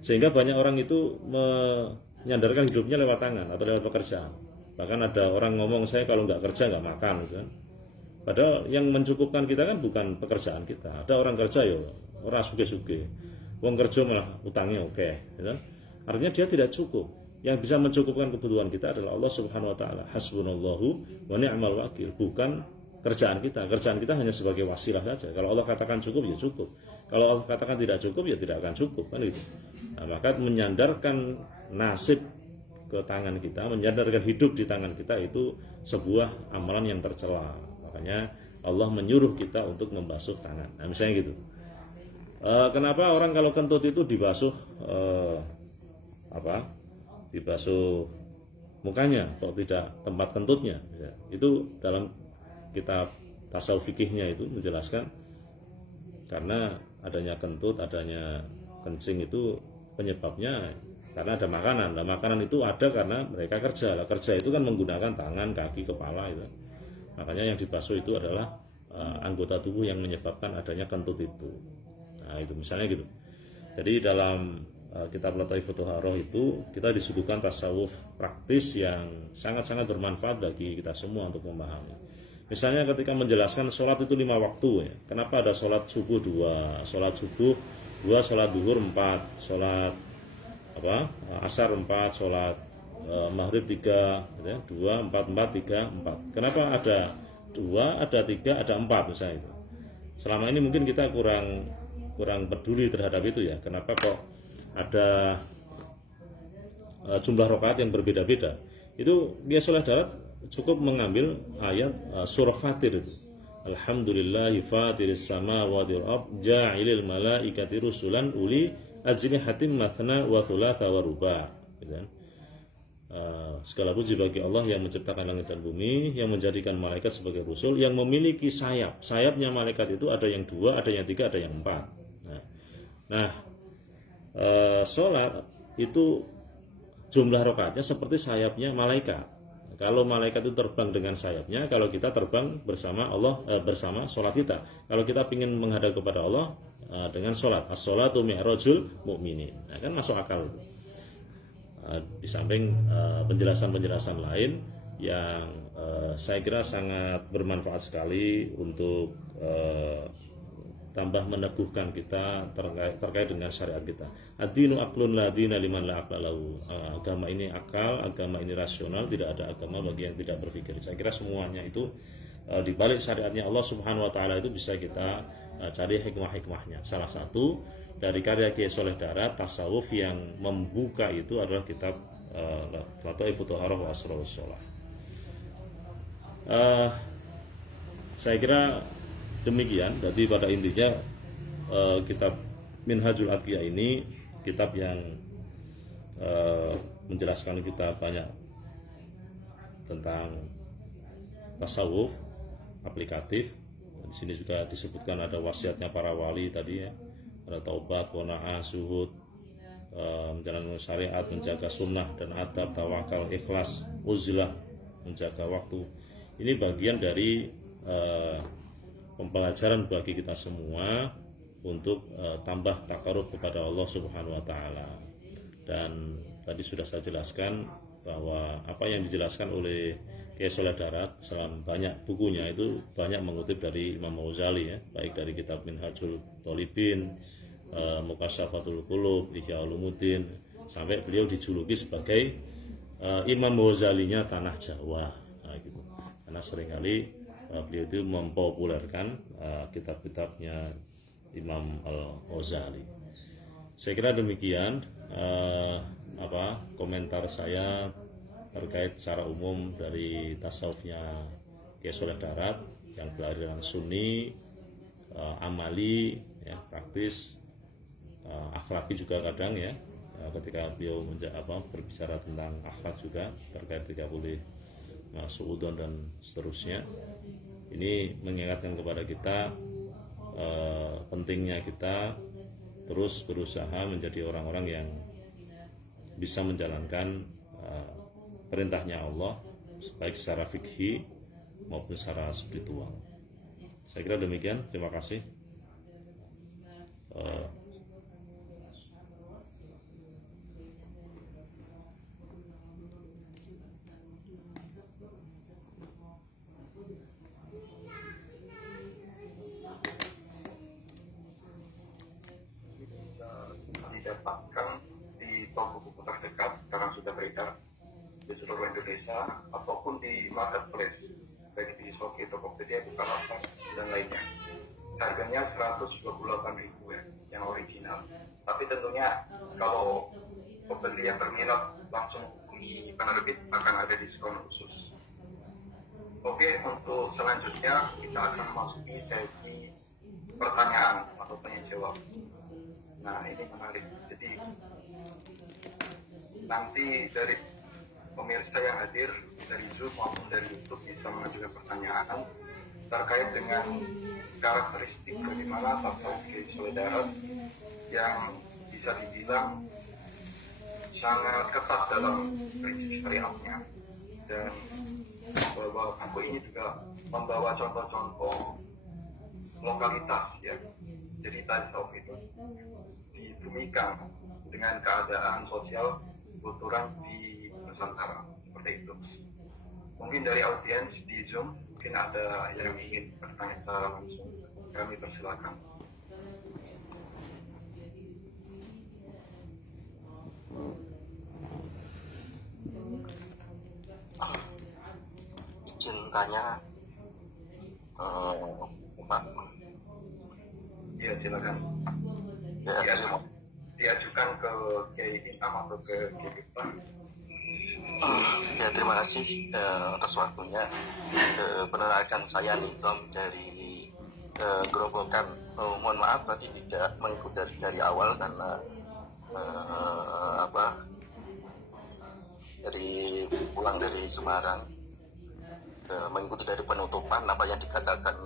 Sehingga banyak orang itu menyadarkan hidupnya lewat tangan atau lewat pekerjaan. Bahkan ada orang ngomong, saya kalau nggak kerja nggak makan gitu kan. Padahal yang mencukupkan kita kan bukan pekerjaan kita. Ada orang kerja ya orang suge-suge, uang kerja malah utangnya oke, gitu kan? Artinya dia tidak cukup. Yang bisa mencukupkan kebutuhan kita adalah Allah Subhanahu wa taala. Hasbunallahu wa ni'mal wakil. Bukan kerjaan kita. Kerjaan kita hanya sebagai wasilah saja. Kalau Allah katakan cukup ya cukup. Kalau Allah katakan tidak cukup ya tidak akan cukup, kan gitu. Nah, maka menyandarkan nasib ke tangan kita, menyandarkan hidup di tangan kita itu sebuah amalan yang tercela. Makanya Allah menyuruh kita untuk membasuh tangan. Nah, misalnya gitu. Kenapa orang kalau kentut itu dibasuh dibasuh mukanya, kok tidak tempat kentutnya? Ya, itu dalam kitab tasawuf fikihnya itu menjelaskan karena adanya kentut, adanya kencing itu penyebabnya karena ada makanan. Nah, makanan itu ada karena mereka kerja. Nah, kerja itu kan menggunakan tangan, kaki, kepala itu. Makanya yang dibasuh itu adalah anggota tubuh yang menyebabkan adanya kentut itu. Nah, itu misalnya gitu. Jadi dalam kitab Lataifut Thaharah itu kita disuguhkan tasawuf praktis yang sangat-sangat bermanfaat bagi kita semua untuk memahami. Misalnya ketika menjelaskan sholat itu 5 waktu ya. Kenapa ada sholat subuh 2, sholat subuh 2, sholat duhur 4, sholat asar 4, sholat maghrib 3, ya, 2, 4, 4, 3, 4. Kenapa ada 2, ada 3, ada 4 misalnya itu. Selama ini mungkin kita kurang peduli terhadap itu ya. Kenapa kok ada jumlah rakaat yang berbeda-beda? Itu dia sholat darat cukup mengambil ayat surah Fatir itu. Alhamdulillahi fatiris samawati wal ardh ja'ilil malaikati rusulan uli ajnihatin mathna wa thulatha wa ruba'. Gitu kan? Segala puji bagi Allah yang menciptakan langit dan bumi, yang menjadikan malaikat sebagai rusul, yang memiliki sayap. Sayapnya malaikat itu ada yang 2, ada yang 3, ada yang 4. Nah, sholat itu jumlah rakaatnya seperti sayapnya malaikat. Kalau malaikat itu terbang dengan sayapnya, kalau kita terbang bersama Allah, bersama sholat kita. Kalau kita ingin menghadap kepada Allah dengan sholat, as-sholatu mi'rajul mu'minin. Nah, kan masuk akal itu. Di samping penjelasan-penjelasan lain yang saya kira sangat bermanfaat sekali untuk tambah meneguhkan kita terkait dengan syariat kita. Ad-dinu aqlun la dina liman la aqla lahu. Agama ini akal, agama ini rasional, tidak ada agama bagi yang tidak berpikir. Saya kira semuanya itu di balik syariatnya Allah Subhanahu wa taala itu bisa kita cari hikmah-hikmahnya. Salah satu dari karya Kiai Sholeh Darat tasawuf yang membuka itu adalah kitab Lataifut Thaharah wa Asrarus Shalah. Saya kira demikian. Jadi pada intinya kitab Minhajul Atqiyah ini kitab yang menjelaskan kita banyak tentang tasawuf aplikatif. Di sini juga disebutkan ada wasiatnya para wali tadi ya, ada taubat, qanaah, zuhud, menjalankan syariat, menjaga sunnah dan adab, tawakal, ikhlas, uzlah, menjaga waktu. Ini bagian dari pembelajaran bagi kita semua untuk tambah takarub kepada Allah Subhanahu wa taala. Dan tadi sudah saya jelaskan bahwa apa yang dijelaskan oleh Kiai Sholeh Darat dalam banyak bukunya itu banyak mengutip dari Imam Ghazali ya, baik dari kitab Minhajul Thalibin, Mukasyafatul Qulub, Ihya Ulumuddin, sampai beliau dijuluki sebagai Imam Ghazalinya tanah Jawa. Nah, gitu. Karena seringkali beliau itu mempopulerkan kitab-kitabnya Imam Al-Ghazali. Saya kira demikian komentar saya terkait secara umum dari tasawufnya Kiai Sholeh Darat yang beraliran Sunni, amali, ya, praktis, akhlaki juga kadang ya, ketika beliau berbicara tentang akhlak juga terkait 30 suudon dan seterusnya. Ini mengingatkan kepada kita pentingnya kita terus berusaha menjadi orang-orang yang bisa menjalankan perintahnya Allah baik secara fikih maupun secara spiritual. Saya kira demikian. Terima kasih. Didapatkan di toko buku terdekat sekarang sudah beredar di seluruh Indonesia ataupun di marketplace baik di Shopee, Tokopedia, Bukalapak dan lainnya. Harganya 128.000 ya, yang original. Tapi tentunya kalau pembeli yang berminat langsung di penerbit akan ada diskon khusus. Oke, untuk selanjutnya kita akan masuki sesi pertanyaan atau tanya jawab. Nah, ini menarik. Jadi nanti dari pemirsa yang hadir dari Zoom maupun dari YouTube bisa mengajukan pertanyaan terkait dengan karakteristik bagaimana tasawuf Kiai Sholeh Darat yang bisa dibilang sangat ketat dalam prinsip syariatnya, dan bahwa buku ini juga membawa contoh-contoh lokalitas ya. Jadi tasawuf itu dibumikan dengan keadaan sosial kultural di Nusantara seperti itu. Mungkin dari audiens di Zoom mungkin ada yang ingin bertanya secara langsung, kami persilakan. Izin tanya, Pak. Iya, silakan. Ya, diajukan ke Kiai Inam atau ke Kiai Pak. Ya, terima kasih atas waktunya. Penerakan saya Nizam dari Gerobokan. Mohon maaf tadi tidak mengikuti dari awal karena dari pulang dari Semarang, mengikuti dari penutupan apa yang dikatakan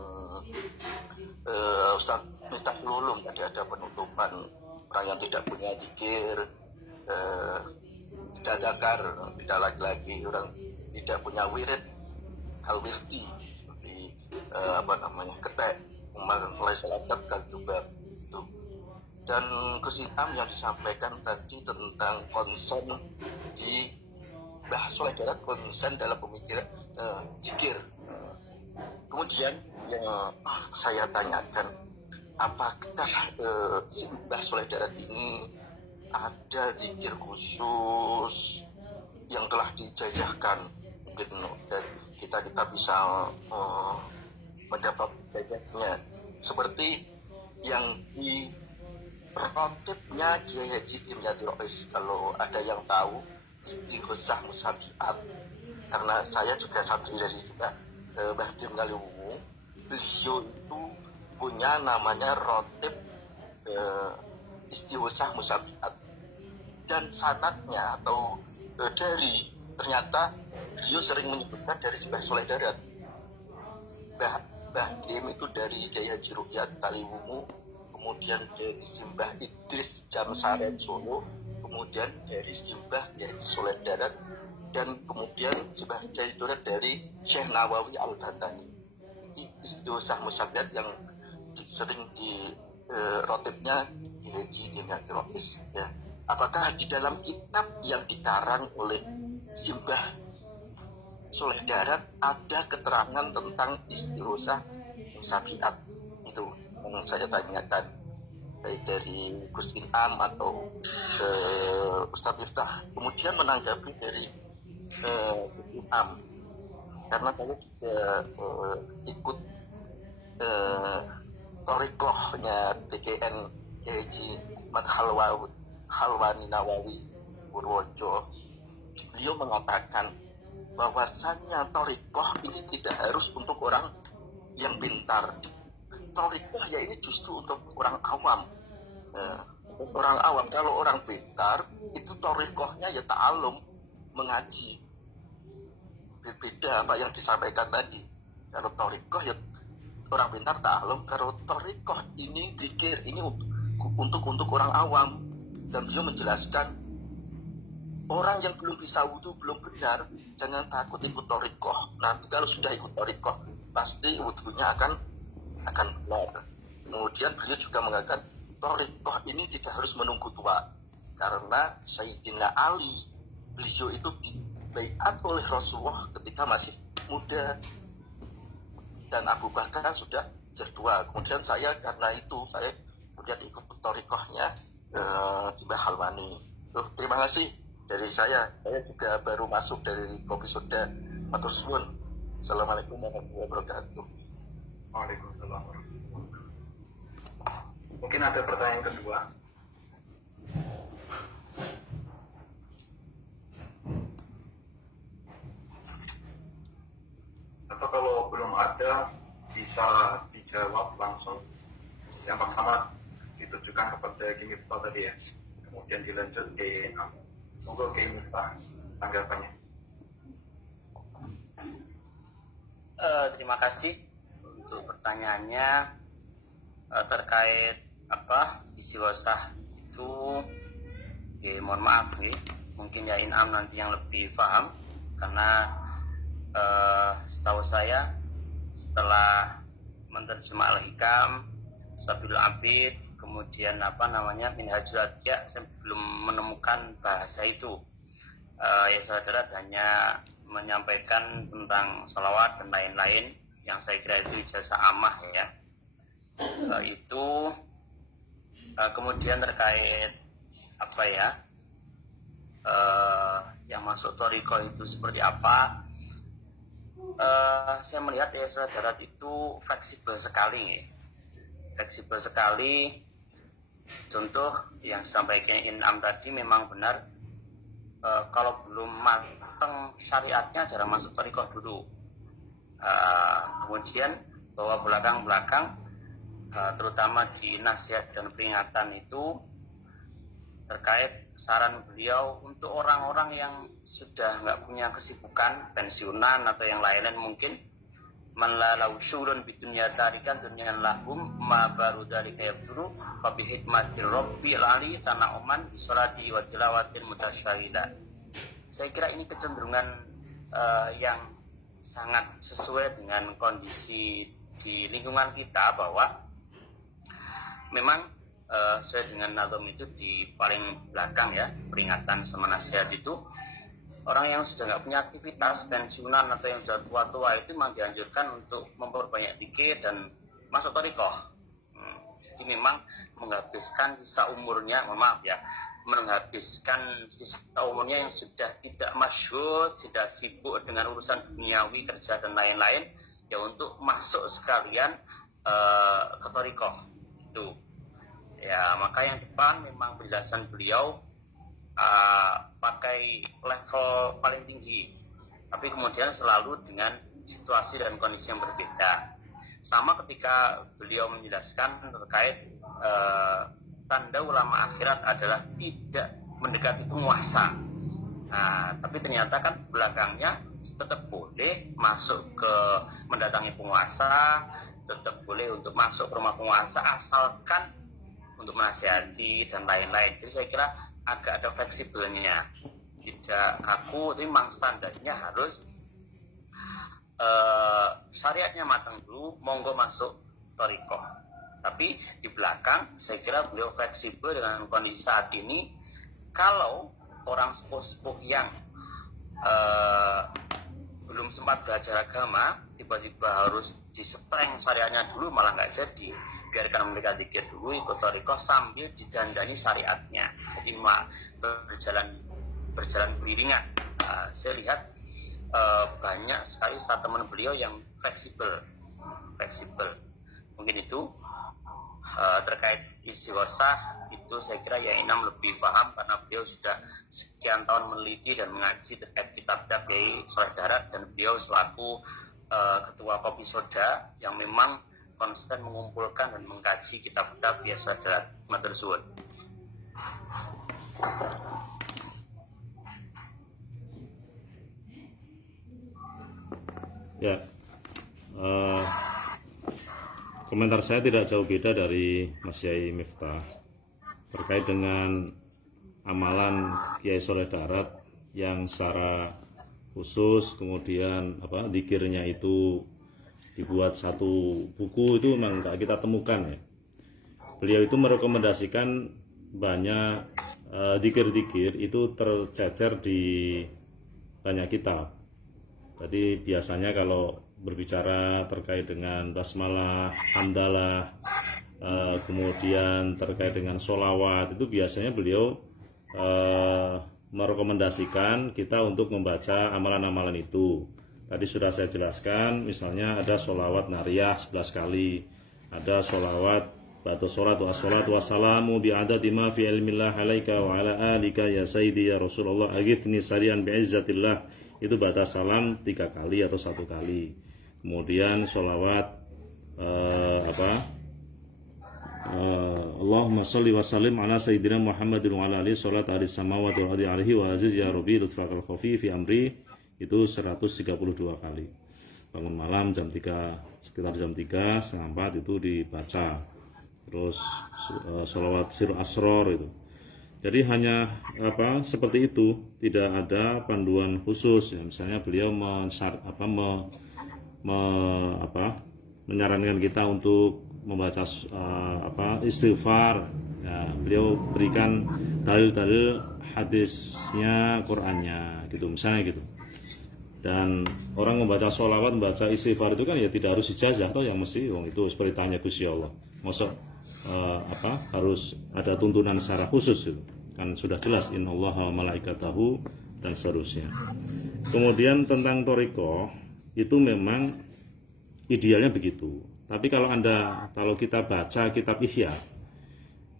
Ustaz Miftahul Ulum. Tadi ada penutupan orang yang tidak punya zikir, tidak zakar, tidak lagi orang tidak punya wirid, al-wirdi seperti ketek, mulai salatat juga itu. Dan kesimpulan yang disampaikan tadi tentang konsen di Mbah Sholeh Darat, konsen dalam pemikiran zikir. Kemudian yang saya tanyakan, apakah Mbah Sholeh Darat ini ada zikir khusus yang telah dijajahkan, mungkin dan kita bisa mendapat jajahnya seperti yang di prototipnya Kiai Haji Dimyati Rois, kalau ada yang tahu Istighosah Musabiat, karena saya juga santri dari juga Mbah Dim Ngaliwungu, beliau itu punya namanya rotib Istighosah Musabiat, dan sanadnya atau dari ternyata beliau sering menyebutkan dari Simbah Soleh Darat. Mbah Dim itu dari Kiai Haji Rukyat Kaliwungu, kemudian dari Simbah Idris Jamsaren Solo, kemudian dari Simbah Haji Soleh Darat, dan kemudian Simbah Kiai Darat dari Syekh Nawawi Al-Bantani. Ini istighosah musabbihat yang sering di rotibnya di Haji Dimyati Rois, ya. Apakah di dalam kitab yang dikarang oleh Simbah Soleh Darat ada keterangan tentang istighosah musabbihat? Itu yang saya tanyakan, baik dari Gus Inam atau Ustaz Miftah. Kemudian menanggapi dari Gus Inam, karena saya juga ikut torikohnya TKN Haji Ahmad Halwani Nawawi Purworejo. Beliau mengatakan bahwasannya torikoh ini tidak harus untuk orang yang pintar. Torikoh ya ini justru untuk orang awam. Orang awam, kalau orang pintar itu torikohnya ya ta'alum, mengaji. Berbeda apa yang disampaikan tadi. Kalau torikoh ya orang pintar ta'alum, kalau torikoh ini zikir, ini untuk orang awam. Dan beliau menjelaskan, orang yang belum bisa wudu, belum benar, jangan takut ikut torikoh. Nanti kalau sudah ikut torikoh, pasti wudunya akan benar. Kemudian beliau juga mengatakan, torikoh ini tidak harus menunggu tua, karena Sayyidina Ali, beliau itu dibaiat oleh Rasulullah ketika masih muda, dan Abu Bakar kan sudah tua. Kemudian saya karena itu saya kemudian ikut torikohnya Simbah Halwani. Terima kasih dari saya. Saya juga baru masuk dari Kopi Soda. Matur suwun. Assalamualaikum warahmatullahi wabarakatuh. Waalaikumsalam warahmatullahi wabarakatuh. Mungkin ada pertanyaan kedua. Atau kalau belum ada, bisa dijawab langsung. Yang pertama ditujukan kepada Ki Miftah tadi ya. Kemudian dilanjut ke monggo Ki Miftah tanggapannya. Terima kasih untuk pertanyaannya terkait istighosah itu. Mohon maaf mungkin ya Inam nanti yang lebih paham, karena setahu saya setelah menerjemah Al-Hikam, Sabilul Abid, kemudian Minhajul Atqiya, saya belum menemukan bahasa itu. Ya saudara hanya menyampaikan tentang salawat dan lain-lain yang saya kira itu ijazah amah ya. Itu kemudian terkait yang masuk thariqah itu seperti apa? Saya melihat ya saudara itu fleksibel sekali. Contoh yang disampaikan Inam tadi memang benar. Kalau belum matang syariatnya jarang masuk thariqah dulu. Kemudian bahwa belakang terutama di nasihat dan peringatan itu terkait saran beliau untuk orang-orang yang sudah nggak punya kesibukan, pensiunan atau yang lain-lain mungkin, man la lahu syughulun bidunya tarikan dunyan lahum ma baru dari kayak dulu fa bi hikmatir rabbil ali tanauman bi sholati wa tilawatin mutasyahida. Saya kira ini kecenderungan yang sangat sesuai dengan kondisi di lingkungan kita, bahwa memang sesuai dengan nazam itu di paling belakang ya, peringatan sama nasihat itu, orang yang sudah nggak punya aktivitas, pensiunan atau yang sudah tua-tua itu memang dianjurkan untuk memperbanyak zikir dan masuk thariqah. Jadi memang menghabiskan sisa umurnya, menghabiskan sisa umurnya yang sudah tidak masyhur, sudah sibuk dengan urusan duniawi, kerja dan lain-lain, ya untuk masuk sekalian ke thariqah itu. Ya, maka yang depan memang penjelasan beliau pakai level paling tinggi, tapi kemudian selalu dengan situasi dan kondisi yang berbeda. Sama ketika beliau menjelaskan terkait tanda ulama akhirat adalah tidak mendekati penguasa. Nah, tapi ternyata kan belakangnya tetap boleh masuk ke mendatangi penguasa, tetap boleh untuk masuk ke rumah penguasa asalkan untuk menasihati dan lain-lain. Jadi saya kira agak ada fleksibelnya, tidak kaku, tapi memang standarnya harus syariatnya matang dulu, monggo masuk thariqah. Tapi di belakang saya kira beliau fleksibel dengan kondisi saat ini. Kalau orang sepuh-sepuh yang belum sempat belajar agama tiba-tiba harus disepreng syariatnya dulu, malah nggak jadi. Biarkan mereka dikir dulu ikut thariqah sambil didandani syariatnya. Jadi berjalan beriringan. Saya lihat banyak sekali teman beliau yang fleksibel. Mungkin itu terkait istighosa itu saya kira ya Inam lebih paham karena beliau sudah sekian tahun meneliti dan mengaji terkait kitab-kitab Kiai Sholeh Darat, dan beliau selaku ketua Kopi Soda yang memang konsisten mengumpulkan dan mengkaji kitab-kitab Kiai Sholeh Darat. Matur suwun. Ya, komentar saya tidak jauh beda dari Mas Yai Miftah terkait dengan amalan Kiai Sholeh Darat yang secara khusus kemudian zikirnya itu dibuat satu buku, itu memang nggak kita temukan ya. Beliau itu merekomendasikan banyak zikir-zikir itu tercecer di banyak kitab. Jadi biasanya kalau berbicara terkait dengan basmalah, hamdalah, kemudian terkait dengan sholawat, itu biasanya beliau merekomendasikan kita untuk membaca amalan-amalan itu. Tadi sudah saya jelaskan, misalnya ada sholawat nariyah 11 kali, ada sholawat batu sholatu as-sholatu wassalamu bi'adati ma fi ilmillah alaika wa ala alika ya sayyidi ya Rasulullah aghithni sarian bi'izzatillah, itu batas salam 3 kali atau 1 kali. Kemudian sholawat Allahumma sholli wa sallim ala sayyidina Muhammadin wa ala alihi sholat ahli samawati wa alihi wa aziz ya Rabbi lutfakal khafi fi amri, itu 132 kali. Bangun malam jam 3, sekitar jam 3, setengah 4 itu dibaca. Terus sholawat sir asror itu. Jadi hanya seperti itu, tidak ada panduan khusus ya. Misalnya beliau menyarankan kita untuk membaca istighfar ya, beliau berikan dalil-dalil hadisnya, Qur'annya gitu misalnya gitu. Dan orang membaca sholawat, membaca istighfar itu kan ya tidak harus ijazah atau yang mesti itu seperti tanya Gusti Allah. Maksud harus ada tuntunan secara khusus itu. Kan sudah jelas innallaha wa malaikatahu dan seterusnya. Kemudian tentang thariqah itu memang idealnya begitu. Tapi kalau kita baca kitab Ihya,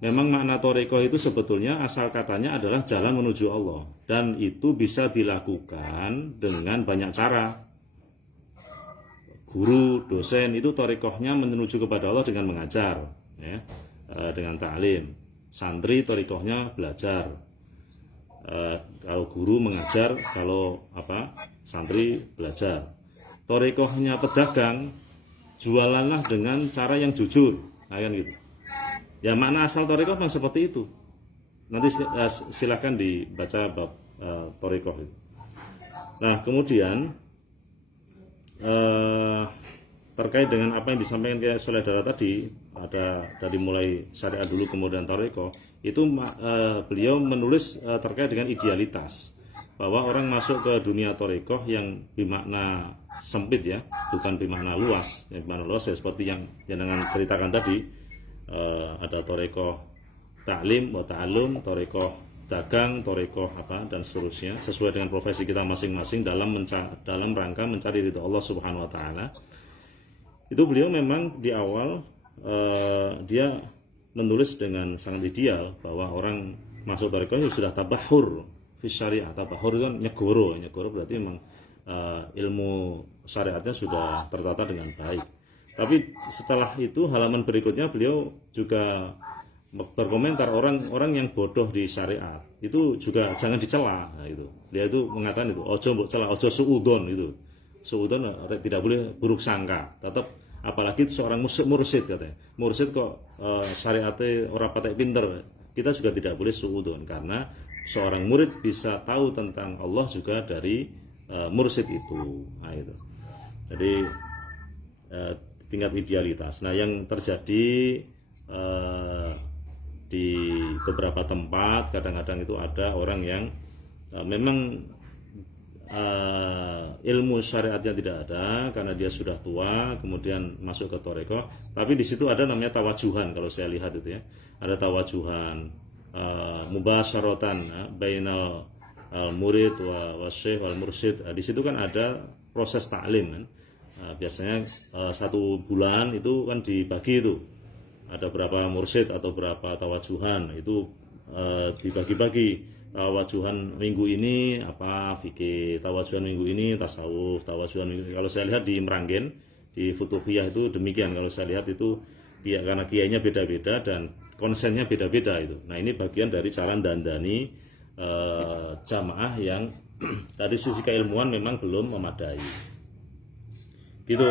memang makna thariqah itu sebetulnya asal katanya adalah jalan menuju Allah, dan itu bisa dilakukan dengan banyak cara. Guru, dosen itu thariqahnya menuju kepada Allah dengan mengajar ya, dengan ta'lim. Santri thariqahnya belajar. Kalau guru mengajar, kalau santri belajar. Thariqahnya pedagang, jualanlah dengan cara yang jujur, kan gitu. Ya makna asal thariqah memang seperti itu. Nanti silakan dibaca bab thariqah itu. Nah kemudian terkait dengan apa yang disampaikan Kiai Sholeh Darat tadi, ada dari mulai syariat dulu kemudian thariqah, itu beliau menulis terkait dengan idealitas, bahwa orang masuk ke dunia thariqah yang bermakna sempit ya, bukan bermakna luas. Yang bermakna luas ya seperti yang jenengan ceritakan tadi, ada thariqah ta'lim wa ta'allum, thariqah dagang, thariqah dan seterusnya, sesuai dengan profesi kita masing-masing dalam rangka mencari ridho Allah Subhanahu wa taala. Itu beliau memang di awal dia menulis dengan sangat ideal bahwa orang masuk thariqah itu sudah tabahur fi syariah. Tabahur itu kan nyegoro berarti memang ilmu syariatnya sudah tertata dengan baik. Tapi setelah itu halaman berikutnya beliau juga berkomentar orang yang bodoh di syariat itu juga jangan dicela. Nah, itu dia itu mengatakan itu ojo mbok cela, ojo suudon. Itu suudon tidak boleh buruk sangka, tetap apalagi seorang mursyid katanya, mursyid kok syariatnya orang patek pinter, kita juga tidak boleh suudon, karena seorang murid bisa tahu tentang Allah juga dari mursyid itu. Nah, itu jadi tingkat idealitas. Nah, yang terjadi di beberapa tempat kadang-kadang itu ada orang yang memang ilmu syariatnya tidak ada karena dia sudah tua, kemudian masuk ke Thariqah, tapi di situ ada namanya tawajuhan. Kalau saya lihat itu ya, ada tawajuhan mubasyaratan bainal murid wa syekh wal mursyid. Di situ kan ada proses taklim kan. Biasanya 1 bulan itu kan dibagi itu, ada berapa mursyid atau berapa tawajuhan, itu dibagi-bagi. Tawajuhan minggu ini apa fikih, tawajuhan minggu ini tasawuf, tawajuhan minggu. Kalau saya lihat di Meranggen, di Futuhiyah itu demikian. Kalau saya lihat itu dia karena kiainya beda-beda dan konsennya beda-beda itu. Nah, ini bagian dari cara dandani jamaah yang dari sisi keilmuan memang belum memadai. Gitu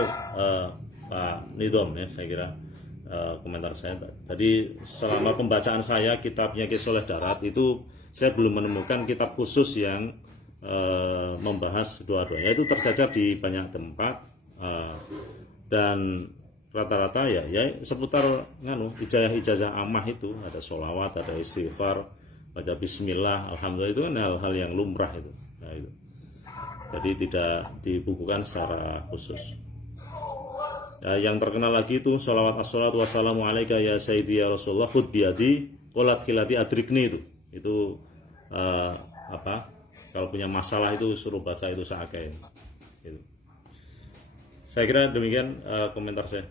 Pak Nidom ya, saya kira komentar saya tadi. Selama pembacaan saya kitabnya Kiai Soleh Darat itu saya belum menemukan kitab khusus yang membahas dua-duanya. Itu tersebar di banyak tempat dan rata-rata ya seputar ijazah amah itu, ada sholawat, ada istighfar, baca bismillah, alhamdulillah, itu kan hal-hal yang lumrah itu. Nah, itu jadi tidak dibukukan secara khusus. Yang terkenal lagi itu sholawat as-sholatu wassalamu alaika ya sayyidi ya rasulullah khud biyadi qolat khilati adrikni. Itu kalau punya masalah itu suruh baca itu seakai gitu. Saya kira demikian komentar saya.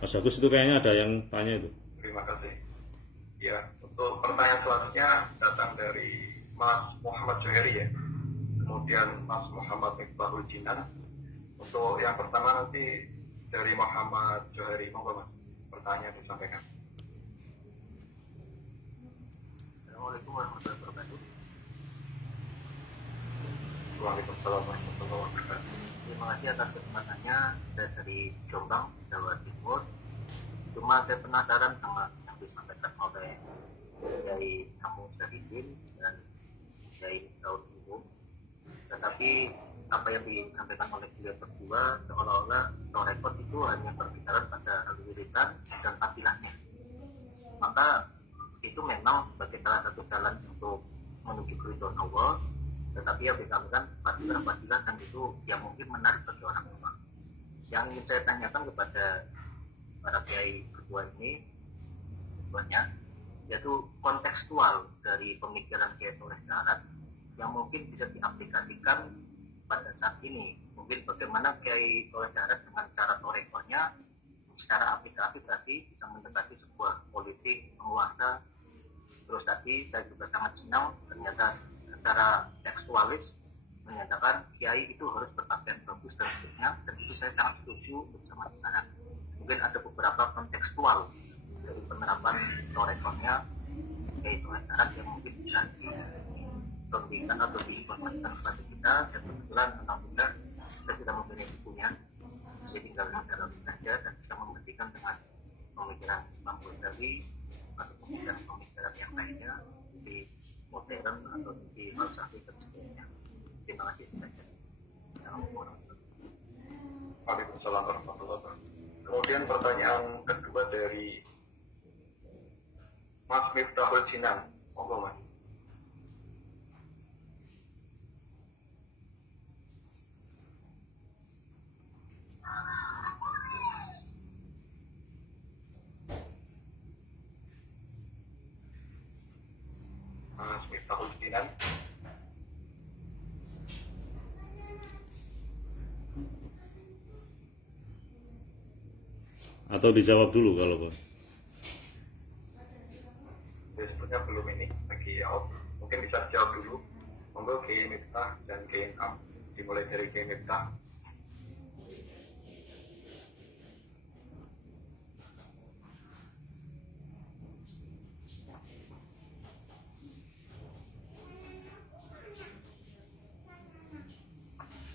Mas Bagus itu kayaknya ada yang tanya itu. Terima kasih. Ya, untuk pertanyaan selanjutnya datang dari Mas Muhammad Joheri ya, kemudian Mas Muhammad Iqbalul Jinan. Untuk yang pertama nanti dari Muhammad Joheri, monggo Mas, pertanyaan disampaikan. Assalamualaikum warahmatullahi wabarakatuh. Waalaikumsalam warahmatullahi wabarakatuh. Terima kasih atas kesempatannya. Saya dari Jombang, Jawa Timur. Cuma saya penasaran sama yang disampaikan oleh Kiai Amu Syahidin dan Kiai Daud Ibu. Tetapi apa yang disampaikan oleh beliau berdua seolah-olah Thariqah itu hanya berbicara pada aluritan dan fadilahnya. Maka itu memang sebagai salah satu jalan untuk menuju keridhaan Allah, tetapi yang disampaikan fadilah-fadilah kan itu yang mungkin menarik bagi orang tua. Yang ingin saya tanyakan kepada para kiai kedua ini sebenarnya yaitu kontekstual dari pemikiran Kiai Soleh Darat yang mungkin bisa diaplikasikan pada saat ini. Mungkin bagaimana Kiai Soleh Darat dengan cara Thariqahnya secara aplikatif tadi bisa mendekati sebuah politik penguasa. Terus tadi saya juga sangat senang ternyata secara tekstualis menyatakan kiai itu harus berpakaian bagus dan seterusnya, dan itu saya sangat setuju bersama sekarang. Mungkin ada beberapa kontekstual dari penerapan Thariqahnya Kiai Soleh Darat yang mungkin bisa diperhatikan atau diinformasikan kepada kita. Dan kebetulan alhamdulillah kita sudah mempunyai bukunya, jadi tinggal dalam saja dan bisa membuktikan dengan pemikiran Imam Ghazali atau pemikiran yang lainnya di modern atau di falsafah dan sebagainya. Terima kasih saja. Waalaikumsalam warahmatullahi wabarakatuh. Kemudian pertanyaan kedua dari Mas Miftahul Jinan, monggo Mas. Mas Miftahul Jinan. Atau dijawab dulu kalau Pak. Sebenarnya belum ini lagi jawab. Mungkin bisa jawab dulu. Monggo Kiai Miftah dan Kiai Am. Dimulai dari Kiai Miftah.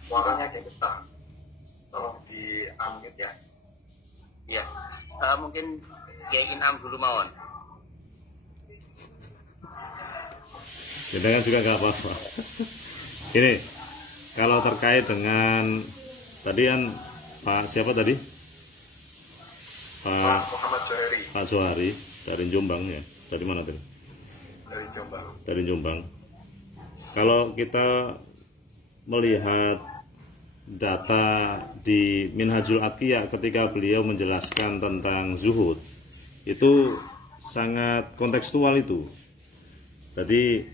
suaranya kayak besar. Tolong di-unmute ya. Ya, mungkin Kiai Inam dulu mawon. Jangan juga nggak apa-apa. Ini kalau terkait dengan tadi kan Pak siapa tadi? Pak Muhammad Johari Pak Johari dari Jombang ya. Dari mana tadi? dari Jombang. Dari Jombang. Kalau kita melihat data di Minhajul Atqiyah ketika beliau menjelaskan tentang zuhud, itu sangat kontekstual itu. Jadi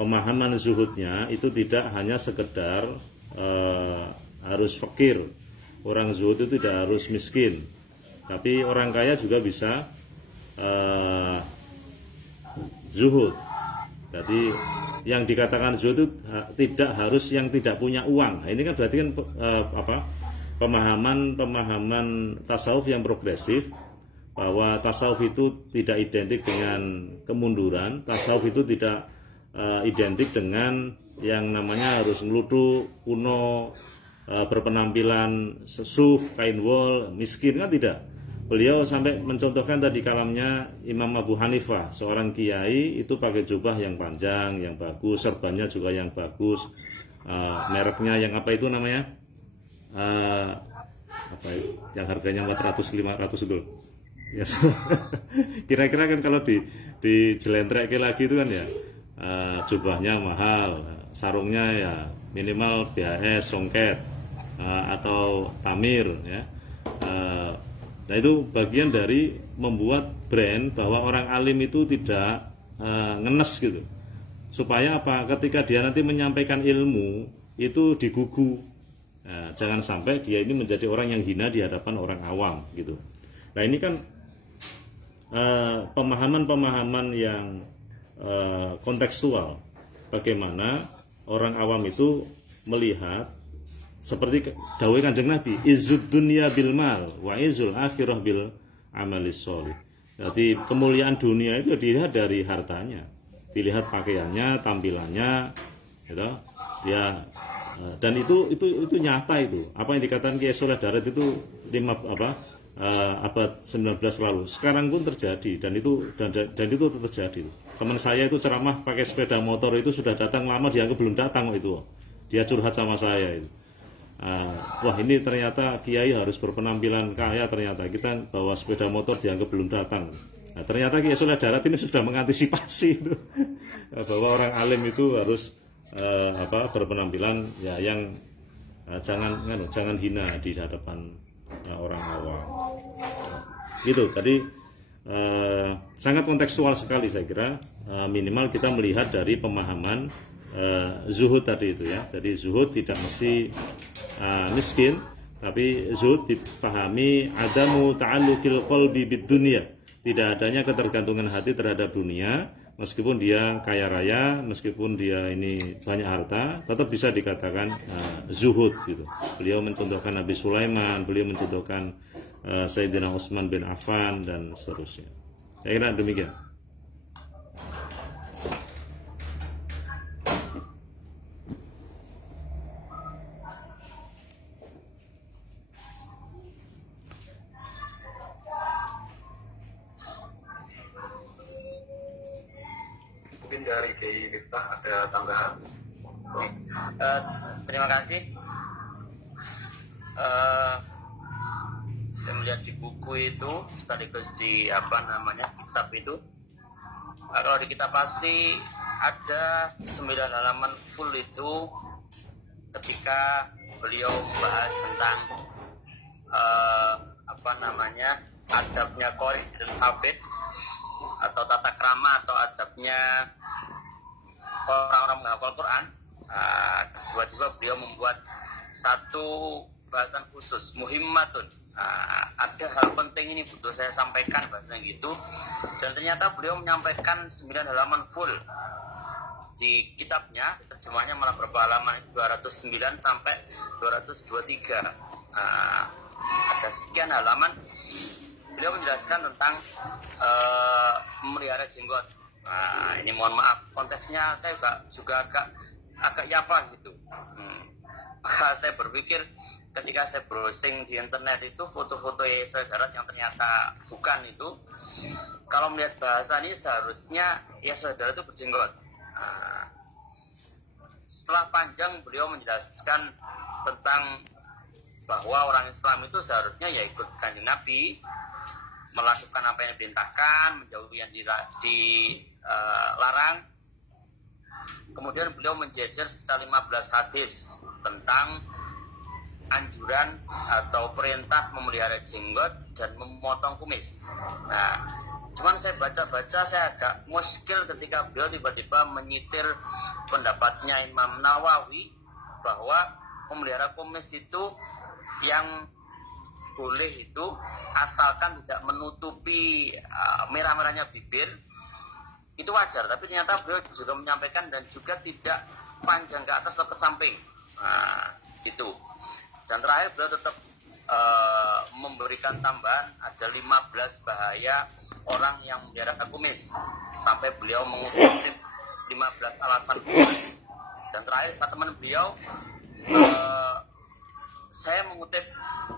pemahaman zuhudnya itu tidak hanya sekedar harus fakir. Orang zuhud itu tidak harus miskin, tapi orang kaya juga bisa zuhud. Jadi yang dikatakan zuhud itu tidak harus yang tidak punya uang. Nah, ini kan berarti kan pemahaman tasawuf yang progresif, bahwa tasawuf itu tidak identik dengan kemunduran, tasawuf itu tidak identik dengan yang namanya harus ngeludu, kuno, berpenampilan suf, kain wol, miskin, kan tidak. Beliau sampai mencontohkan tadi kalamnya Imam Abu Hanifah, seorang kiai itu pakai jubah yang panjang, yang bagus, serbannya juga yang bagus, mereknya yang apa itu namanya, yang harganya 400-500 itu. Ya, kira-kira kan kalau di jelentrekke lagi itu kan ya, jubahnya mahal, sarungnya ya minimal BHS, songket, atau tamir ya. Nah itu bagian dari membuat brand bahwa orang alim itu tidak ngenes gitu, supaya apa, ketika dia nanti menyampaikan ilmu itu digugu. Nah, jangan sampai dia ini menjadi orang yang hina di hadapan orang awam gitu. Nah ini kan pemahaman-pemahaman yang kontekstual, bagaimana orang awam itu melihat seperti dawuh Kanjeng Nabi, izzud dunya bil mal wa izzul akhirah bil amalis sholih. Jadi kemuliaan dunia itu dilihat dari hartanya, dilihat pakaiannya, tampilannya, gitu. Ya, dan itu nyata itu. Apa yang dikatakan Kiai Soleh Darat itu abad 19 lalu. Sekarang pun terjadi dan itu terjadi. Teman saya itu ceramah pakai sepeda motor itu sudah datang lama, dianggap belum datang itu. Dia curhat sama saya itu. Wah ini ternyata kiai harus berpenampilan kaya, ternyata kita bawa sepeda motor dianggap belum datang. Nah, ternyata Kiai Soleh Darat ini sudah mengantisipasi itu bahwa orang alim itu harus berpenampilan ya yang jangan hina di hadapan orang awam. Gitu. Tadi sangat kontekstual sekali saya kira. Minimal kita melihat dari pemahaman zuhud tadi itu ya. Jadi zuhud tidak mesti miskin, tapi zuhud dipahami adamu ta'alluqil qalbi bid dunya, tidak adanya ketergantungan hati terhadap dunia, meskipun dia kaya raya, meskipun dia ini banyak harta, tetap bisa dikatakan zuhud gitu. Beliau mencontohkan Nabi Sulaiman, beliau mencontohkan Sayyidina Utsman bin Affan dan seterusnya. Saya kira demikian. Mungkin dari Kiai Miftah ada tambahan. Terima kasih. Saya melihat di buku itu sekaligus di kitab itu, kalau di kitab asli ada 9 halaman full itu ketika beliau membahas tentang adabnya qari dan hafid, atau tata krama atau adabnya orang-orang menghafal Quran. Kedua-dua beliau membuat satu bahasan khusus, muhimmatun. Ada hal penting ini butuh saya sampaikan, bahasanya gitu. Dan ternyata beliau menyampaikan 9 halaman full di kitabnya. Terjemahnya malah berapa halaman, 209 sampai 223. Ada sekian halaman beliau menjelaskan tentang memelihara jenggot. Ini mohon maaf, konteksnya saya juga agak agak yapan gitu. Maka saya berpikir ketika saya browsing di internet itu foto-foto Yesaya Darat yang ternyata bukan itu, kalau melihat bahasa ini seharusnya Yesaya Darat itu berjenggot. Setelah panjang beliau menjelaskan tentang bahwa orang Islam itu seharusnya ya ikut kanjeng Nabi, melakukan apa yang diperintahkan, menjauhi yang dilarang. Kemudian beliau menjejer sekitar 15 hadis tentang anjuran atau perintah memelihara jenggot dan memotong kumis. Nah, cuman saya baca-baca saya agak muskil ketika beliau tiba-tiba menyitir pendapatnya Imam Nawawi bahwa memelihara kumis itu yang boleh itu asalkan tidak menutupi merah-merahnya bibir, itu wajar. Tapi ternyata beliau juga menyampaikan dan juga tidak panjang ke atas atau ke samping. Itu. Dan terakhir beliau tetap memberikan tambahan ada 15 bahaya orang yang memelihara kumis, sampai beliau mengutip 15 alasan kumis. Dan terakhir teman beliau, saya mengutip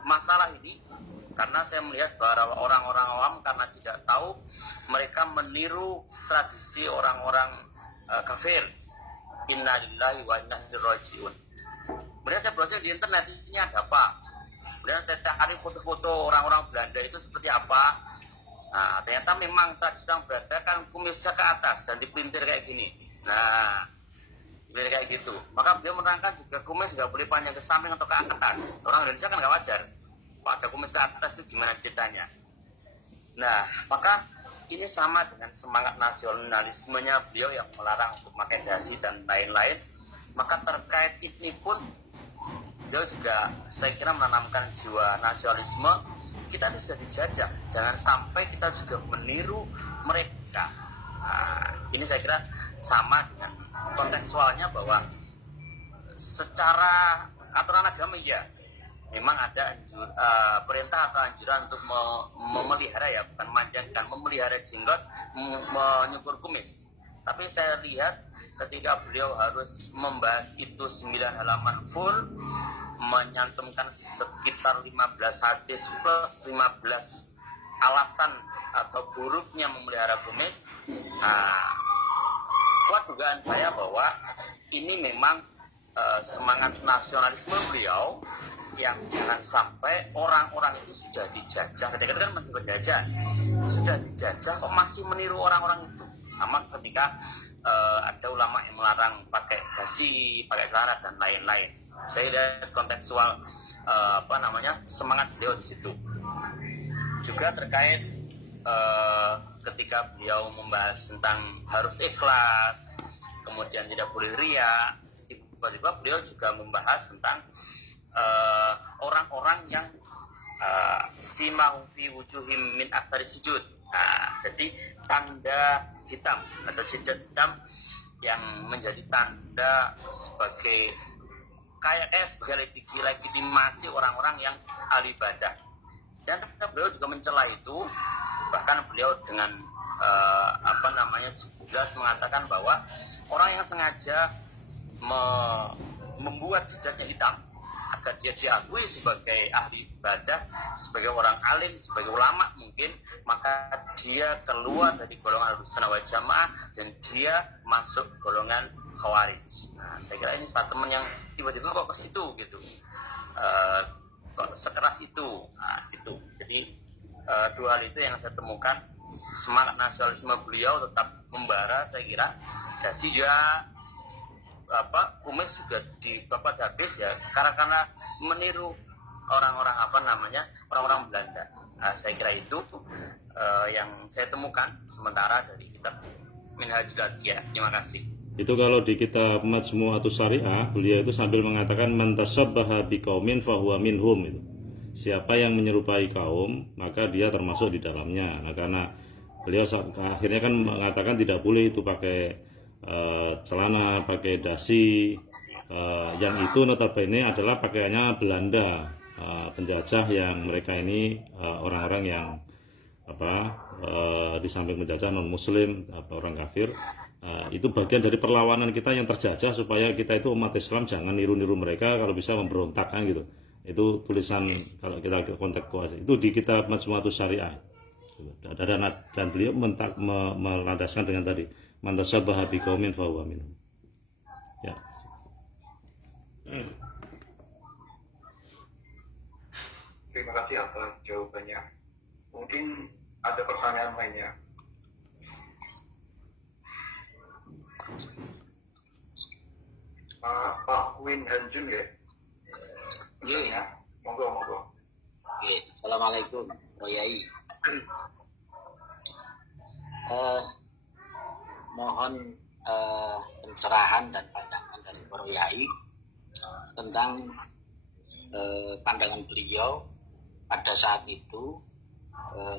masalah ini karena saya melihat bahwa orang-orang awam karena tidak tahu, mereka meniru tradisi orang-orang kafir. Inna lillahi wa inna ilaihi raji'un. Kemudian saya browsing di internet, ini ada apa? Kemudian saya cari foto-foto orang-orang Belanda itu seperti apa. Nah, ternyata memang tradisi orang Belanda kan kumisnya ke atas dan dipelintir kayak gini. Nah, kayak gitu. Maka beliau menerangkan juga kumis nggak boleh panjang ke samping atau ke atas. Orang Indonesia kan nggak wajar pakai kumis ke atas, itu gimana ceritanya. Nah, maka ini sama dengan semangat nasionalismenya beliau yang melarang untuk pakai dasi dan lain-lain. Maka terkait ini pun beliau juga saya kira menanamkan jiwa nasionalisme. Kita ini sudah dijajah, jangan sampai kita juga meniru mereka. Nah, ini saya kira sama dengan kontekstualnya bahwa secara aturan agama ya memang ada perintah atau anjuran untuk memelihara, ya bukan manjangkan, memelihara jenggot, menyukur kumis. Tapi saya lihat ketika beliau harus membahas itu 9 halaman full, menyantumkan sekitar 15 hadis plus 15 alasan atau buruknya memelihara kumis. Kuat dugaan saya bahwa ini memang semangat nasionalisme beliau yang jangan sampai orang-orang itu sudah dijajah. Ketika itu kan masih berjajah, sudah dijajah kok masih meniru orang-orang itu. Sama ketika ada ulama yang melarang pakai dasi, pakai celana dan lain-lain. Saya lihat kontekstual semangat beliau di situ. Juga terkait ketika beliau membahas tentang harus ikhlas, kemudian tidak boleh riya, tiba-tiba beliau juga membahas tentang orang-orang yang simahum fi wujuhim min atsari sujud. Nah, jadi tanda hitam atau cincin hitam yang menjadi tanda sebagai sebagai legitimasi orang-orang yang ahli ibadah. Dan beliau juga mencela itu, bahkan beliau dengan jelas mengatakan bahwa orang yang sengaja membuat jejaknya hitam agar dia diakui sebagai ahli ibadah, sebagai orang alim, sebagai ulama mungkin, maka dia keluar dari golongan Ahlussunnah wal Jamaah dan dia masuk golongan Khawarij. Nah, saya kira ini statement yang tiba-tiba kok ke situ gitu, kok sekeras itu. Nah, itu. Jadi dua hal itu yang saya temukan. Semangat nasionalisme beliau tetap membara, saya kira. Dasi juga kumis juga di bapak habis ya karena meniru orang-orang orang-orang Belanda. Nah, saya kira itu yang saya temukan sementara dari kitab Minhajul Atqiyah. Terima kasih. Itu kalau di kitab Majmu'atus Syariah, beliau itu sambil mengatakan man tasabbaha biqaumin fahuwa minhum itu. Siapa yang menyerupai kaum, maka dia termasuk di dalamnya. Nah, karena beliau akhirnya kan mengatakan tidak boleh itu pakai celana, pakai dasi, yang itu notabene adalah pakaiannya Belanda, penjajah yang mereka ini orang-orang yang di samping penjajah non muslim, orang kafir, Nah, itu bagian dari perlawanan kita yang terjajah supaya kita itu umat Islam jangan niru-niru mereka, kalau bisa memberontak kan gitu. Itu tulisan kalau kita konteks kuasa itu di kitab Majmu'atus Syariah. Dan beliau melandaskan dengan tadi man tasabbaha biqaumin fahuwa minhum. Ya. Terima kasih atas jawabannya. Mungkin ada pertanyaan lainnya. Pak Win Hanjun ya? Iya. Monggo. Oke, Assalamualaikum, Royai. Mohon pencerahan dan pandangan dari Royai tentang pandangan beliau pada saat itu,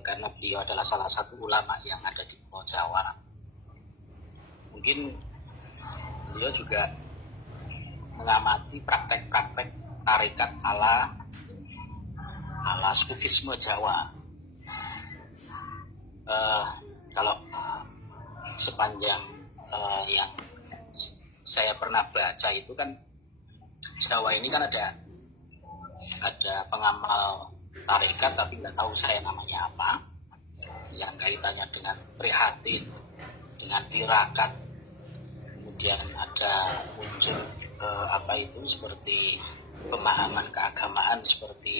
karena beliau adalah salah satu ulama yang ada di Pulau Jawa. Mungkin beliau juga mengamati praktek-praktek tarekat ala sufisme Jawa. Kalau sepanjang yang saya pernah baca itu kan, Jawa ini kan ada pengamal tarekat tapi nggak tahu saya namanya apa, yang kaitannya dengan prihatin, dengan tirakat, kemudian ada muncul seperti pemahaman keagamaan seperti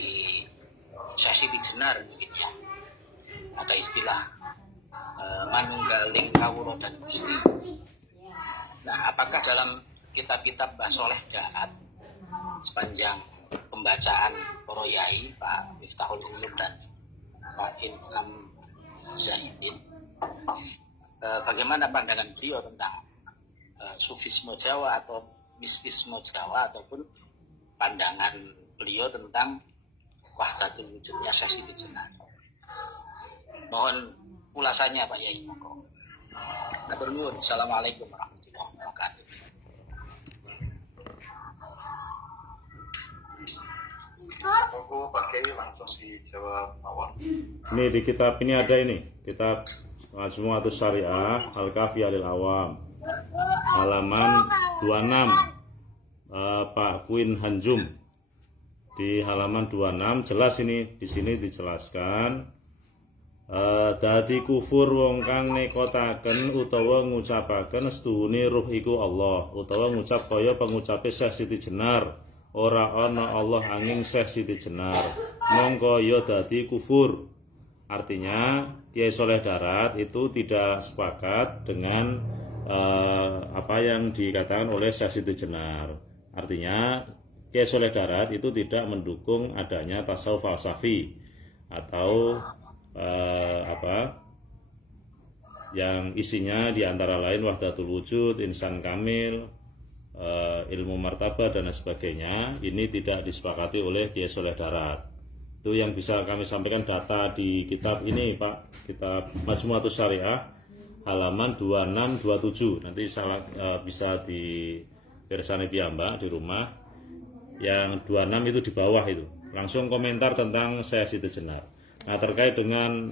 Syekh Jenar mungkin ya, ada istilah manunggaling kawula dan gusti. Nah, apakah dalam kitab-kitab Mbah Soleh Daat sepanjang pembacaan para yai Pak Miftahul Ulum dan Pak Ilham Zaidin, bagaimana pandangan beliau tentang sufisme Jawa atau mistisme Jawa, ataupun pandangan beliau tentang wahdatul wujudnya Syekh Jenar? Mohon ulasannya Pak Yai. Matur nuwun. Assalamualaikum warahmatullahi wabarakatuh. Monggo Pak Kiai langsung dijawab awal. Ini di kitab ini ada kitab Majmu'atus Syariah Al-Kafiyah lil Awam, halaman 26, Pak Queen Hanjum di halaman 26 jelas ini, di sini dijelaskan dadi kufur wong kang nekotaken utawa ngucapaken setuhune ruh iku Allah, utawa ngucap kaya pengucape Syekh Siti Jenar, ora ana Allah angin Syekh Siti Jenar, mongko ya dadi kufur. Artinya Kiai Soleh Darat itu tidak sepakat dengan apa yang dikatakan oleh Syekh Siti Jenar. Artinya Kiai Soleh Darat itu tidak mendukung adanya tasawuf falsafi atau yang isinya diantara lain wahdatul wujud, insan kamil, ilmu martabat dan sebagainya. Ini tidak disepakati oleh Kiai Soleh Darat. Itu yang bisa kami sampaikan data di kitab ini Pak, kitab Majmu'atus Syariah halaman 26-27. Nanti bisa di bersani piyambak di rumah. Yang 26 itu di bawah itu langsung komentar tentang Syekh Siti Jenar. Nah, terkait dengan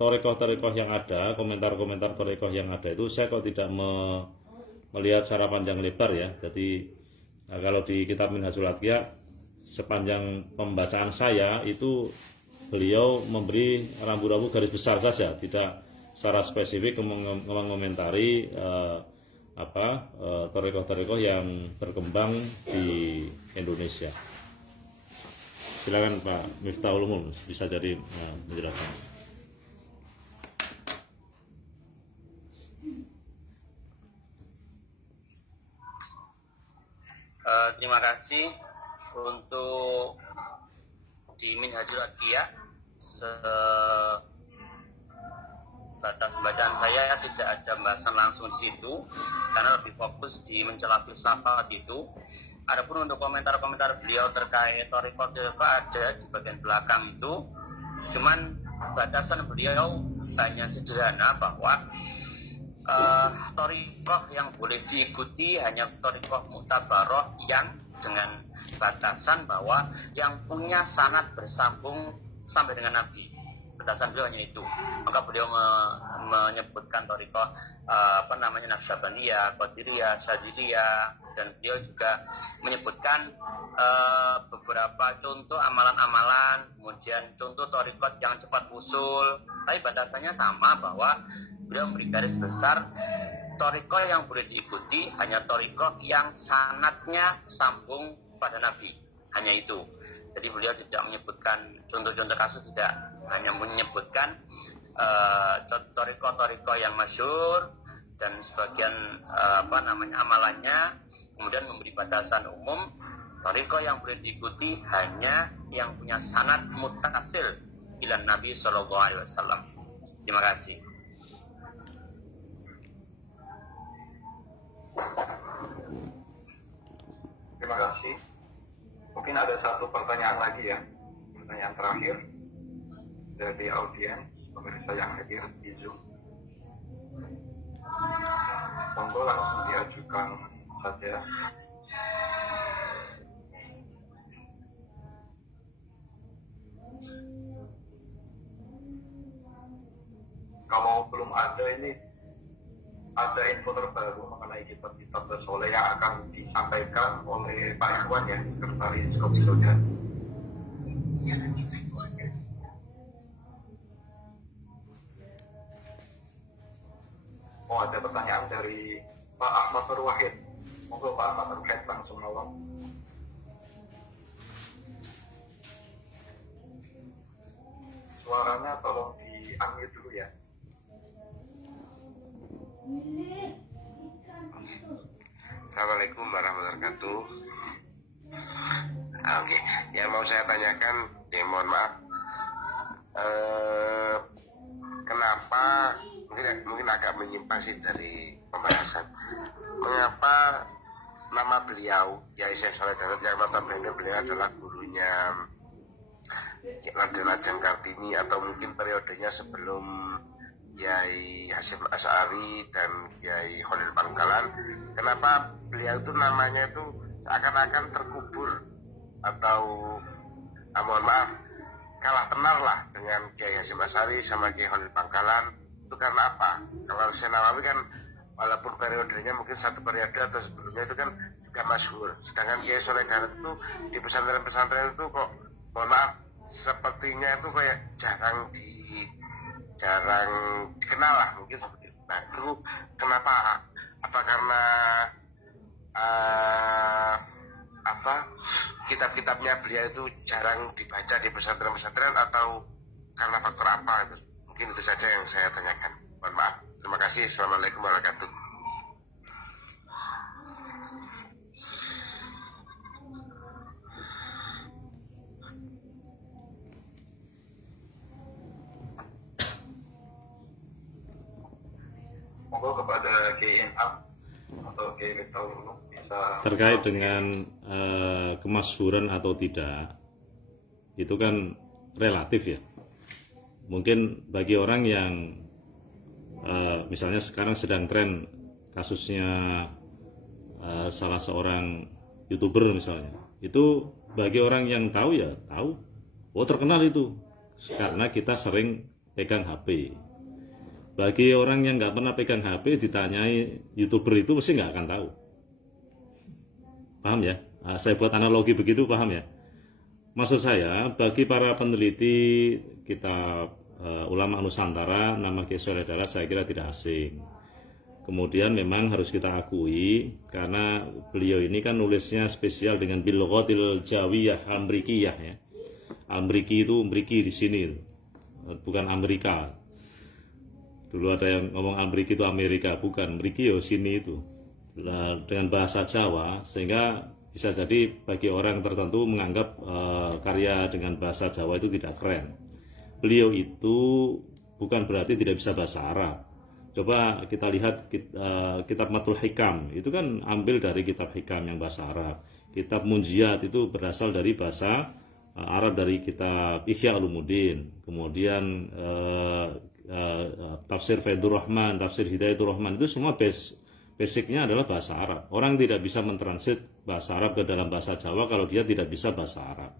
torekoh-torekoh yang ada, komentar-komentar torekoh yang ada itu saya kok tidak melihat secara panjang lebar ya. Jadi kalau di kitab Minhajul Atqiyah sepanjang pembacaan saya itu beliau memberi rambu-rambu garis besar saja, tidak secara spesifik mengomentari torekoh-torekoh yang berkembang di Indonesia. Silakan Pak Miftahul Ulum bisa jadi menjelaskan. Terima kasih untuk di Minhajul Atqiyah. Batas bacaan saya tidak ada pembahasan langsung di situ karena lebih fokus di mencela filsafat itu. Adapun untuk komentar-komentar beliau terkait thariqah ada di bagian belakang itu, cuman batasan beliau hanya sederhana bahwa thariqah yang boleh diikuti hanya thariqah mu'tabarah yang dengan batasan bahwa yang punya sanad bersambung sampai dengan Nabi. batasan beliau hanya itu. Maka beliau menyebutkan thariqah Naqsyabandiyah, Qadiriyah, Syadziliyah, dan beliau juga menyebutkan beberapa contoh amalan-amalan, kemudian contoh thariqat yang cepat usul. Tapi batasannya sama, bahwa beliau memberi garis besar thariqah yang boleh diikuti hanya thariqah yang sanadnya sambung pada Nabi, hanya itu. Jadi beliau tidak menyebutkan contoh-contoh kasus, tidak, hanya menyebutkan thariqah yang masyhur dan sebagian amalannya, kemudian memberi batasan umum thariqah yang boleh diikuti hanya yang punya sanad muttasil ila Nabi sallallahu alaihi wasallam. Terima kasih. Terima kasih. Mungkin ada satu pertanyaan lagi ya, pertanyaan terakhir dari audiens pemirsa yang hadir di Zoom. Monggo langsung diajukan saja. Kalau belum ada, ini ada info terbaru mengenai kitab-kitab soleh yang akan disampaikan oleh Pak Ikhwan ya, Sekretaris Komitonya. Oh, ada pertanyaan dari Pak Ahmad Nurwahid. Monggo Pak Ahmad Nurwahid langsung nolong. Suaranya tolong di-unmute dulu ya. Assalamualaikum warahmatullahi wabarakatuh. Oke, yang mau saya tanyakan, mohon maaf, kenapa mungkin agak menyimpang sih dari pembahasan. Mengapa nama beliau, Yai Syekh Sholeh Darat, yang notabene beliau adalah gurunya Raden Ajeng Kartini, atau mungkin periodenya sebelum Yai Hasyim Asy'ari dan Yai Khalil Bangkalan, kenapa beliau itu namanya itu seakan-akan terkubur atau mohon maaf, kalah tenar lah dengan Kiai Hasyim Asy'ari sama Kiai Khalil Bangkalan? Itu karena apa? Kalau Syekh Nawawi kan walaupun periodenya mungkin satu periode atau sebelumnya itu kan juga masyhur, sedangkan Kiai Sholeh Darat itu di pesantren-pesantren itu kok mohon maaf sepertinya itu kayak jarang dikenal lah, mungkin seperti itu. Nah itu kenapa? Apa karena kitab-kitabnya beliau itu jarang dibaca di pesantren-pesantren, atau karena faktor apa? Mungkin itu saja yang saya tanyakan. Mohon maaf. Terima kasih. Assalamualaikum warahmatullahi wabarakatuh. Monggo kepada Kiai Inam atau Kiai Miftahul Ulum bisa terkait dengan kemasyhuran atau tidak, itu kan relatif ya. Mungkin bagi orang yang misalnya sekarang sedang tren kasusnya salah seorang YouTuber misalnya, itu bagi orang yang tahu ya tahu, oh terkenal itu karena kita sering pegang HP. Bagi orang yang nggak pernah pegang HP ditanyai YouTuber itu pasti nggak akan tahu. Paham ya? Saya buat analogi begitu, paham ya? Maksud saya, bagi para peneliti kitab ulama Nusantara, nama Kiai Sholeh Darat saya kira tidak asing. Kemudian memang harus kita akui, karena beliau ini kan nulisnya spesial dengan bilghatil jawiyah amrikiyah ya. Amriki itu mriki di sini, bukan Amerika. Dulu ada yang ngomong Amriki itu Amerika, bukan, mriki ya sini itu. Dengan bahasa Jawa, sehingga bisa jadi bagi orang tertentu menganggap karya dengan bahasa Jawa itu tidak keren. Beliau itu bukan berarti tidak bisa bahasa Arab. Coba kita lihat kitab Matul Hikam, itu kan ambil dari kitab Hikam yang bahasa Arab. Kitab Munjiat itu berasal dari bahasa Arab, dari kitab Ihya Ulumuddin. Kemudian tafsir Faidur Rahman, tafsir Hidayatul Rahman, itu semua basicnya adalah bahasa Arab. Orang tidak bisa mentransit bahasa Arab ke dalam bahasa Jawa kalau dia tidak bisa bahasa Arab.